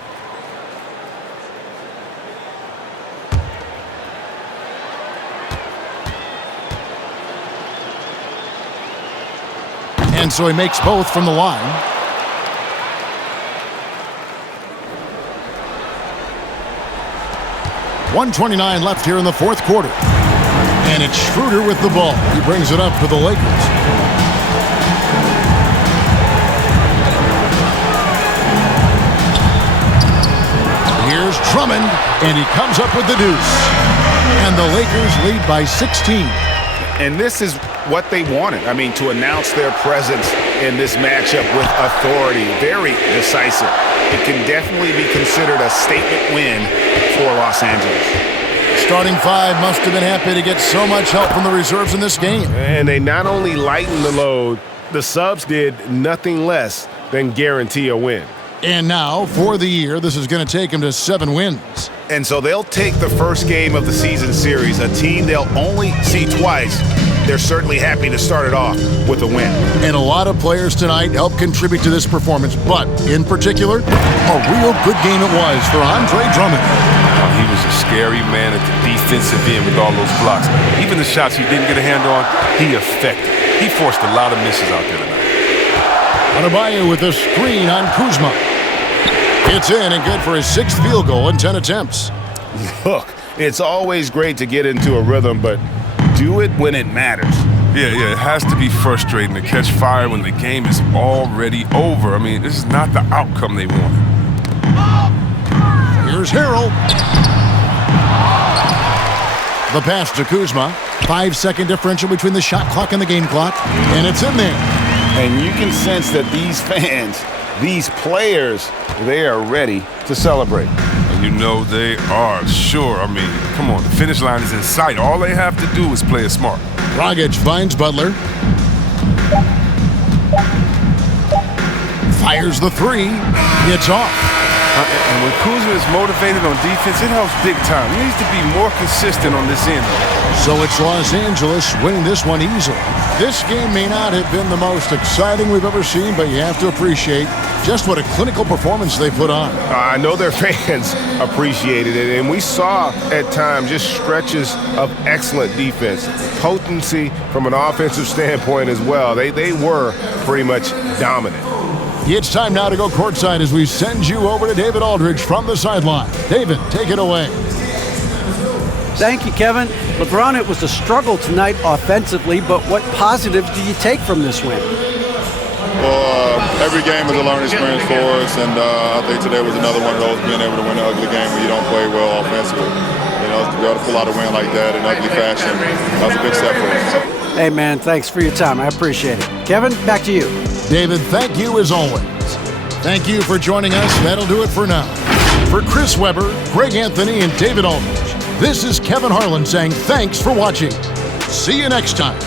And so he makes both from the line. .129 left here in the fourth quarter. And it's Schroeder with the ball. He brings it up for the Lakers. Here's Drummond, and he comes up with the deuce. And the Lakers lead by 16. And this is what they wanted. I mean, to announce their presence in this matchup with authority, very decisive. It can definitely be considered a statement win for Los Angeles. Starting five must have been happy to get so much help from the reserves in this game. And they not only lightened the load, the subs did nothing less than guarantee a win. And now, for the year, this is going to take them to 7 wins. And so they'll take the first game of the season series, a team they'll only see twice. They're certainly happy to start it off with a win. And a lot of players tonight helped contribute to this performance, but in particular, a real good game it was for Andre Drummond. He was a scary man at the defensive end with all those blocks. Even the shots he didn't get a hand on, he affected. He forced a lot of misses out there tonight. Adebayo with a screen on Kuzma. It's in and good for his 6th field goal in 10 attempts. Look, it's always great to get into a rhythm, but do it when it matters. Yeah, it has to be frustrating to catch fire when the game is already over. I mean, this is not the outcome they wanted. Here's Harrell. The pass to Kuzma. 5-second differential between the shot clock and the game clock, and it's in there. And you can sense that these fans, these players, they are ready to celebrate. And you know they are, sure. I mean, come on, the finish line is in sight. All they have to do is play it smart. Dragic finds Butler. Fires the 3. It's off. And when Kuzma is motivated on defense, it helps big time. He needs to be more consistent on this end. So it's Los Angeles winning this one easily. This game may not have been the most exciting we've ever seen, but you have to appreciate just what a clinical performance they put on. I know their fans appreciated it, and we saw at times just stretches of excellent defense, potency from an offensive standpoint as well. They were pretty much dominant. It's time now to go courtside as we send you over to David Aldridge from the sideline. David, take it away. Thank you, Kevin. LeBron, it was a struggle tonight offensively, but what positives do you take from this win? Well, every game is a learning experience for us, and I think today was another one of those, being able to win an ugly game when you don't play well offensively. You know, to be able to pull out a win like that in ugly fashion, that was a big step for us. Hey, man, thanks for your time. I appreciate it. Kevin, back to you. David, thank you as always. Thank you for joining us. That'll do it for now. For Chris Webber, Greg Anthony, and David Aldridge, this is Kevin Harlan saying thanks for watching. See you next time.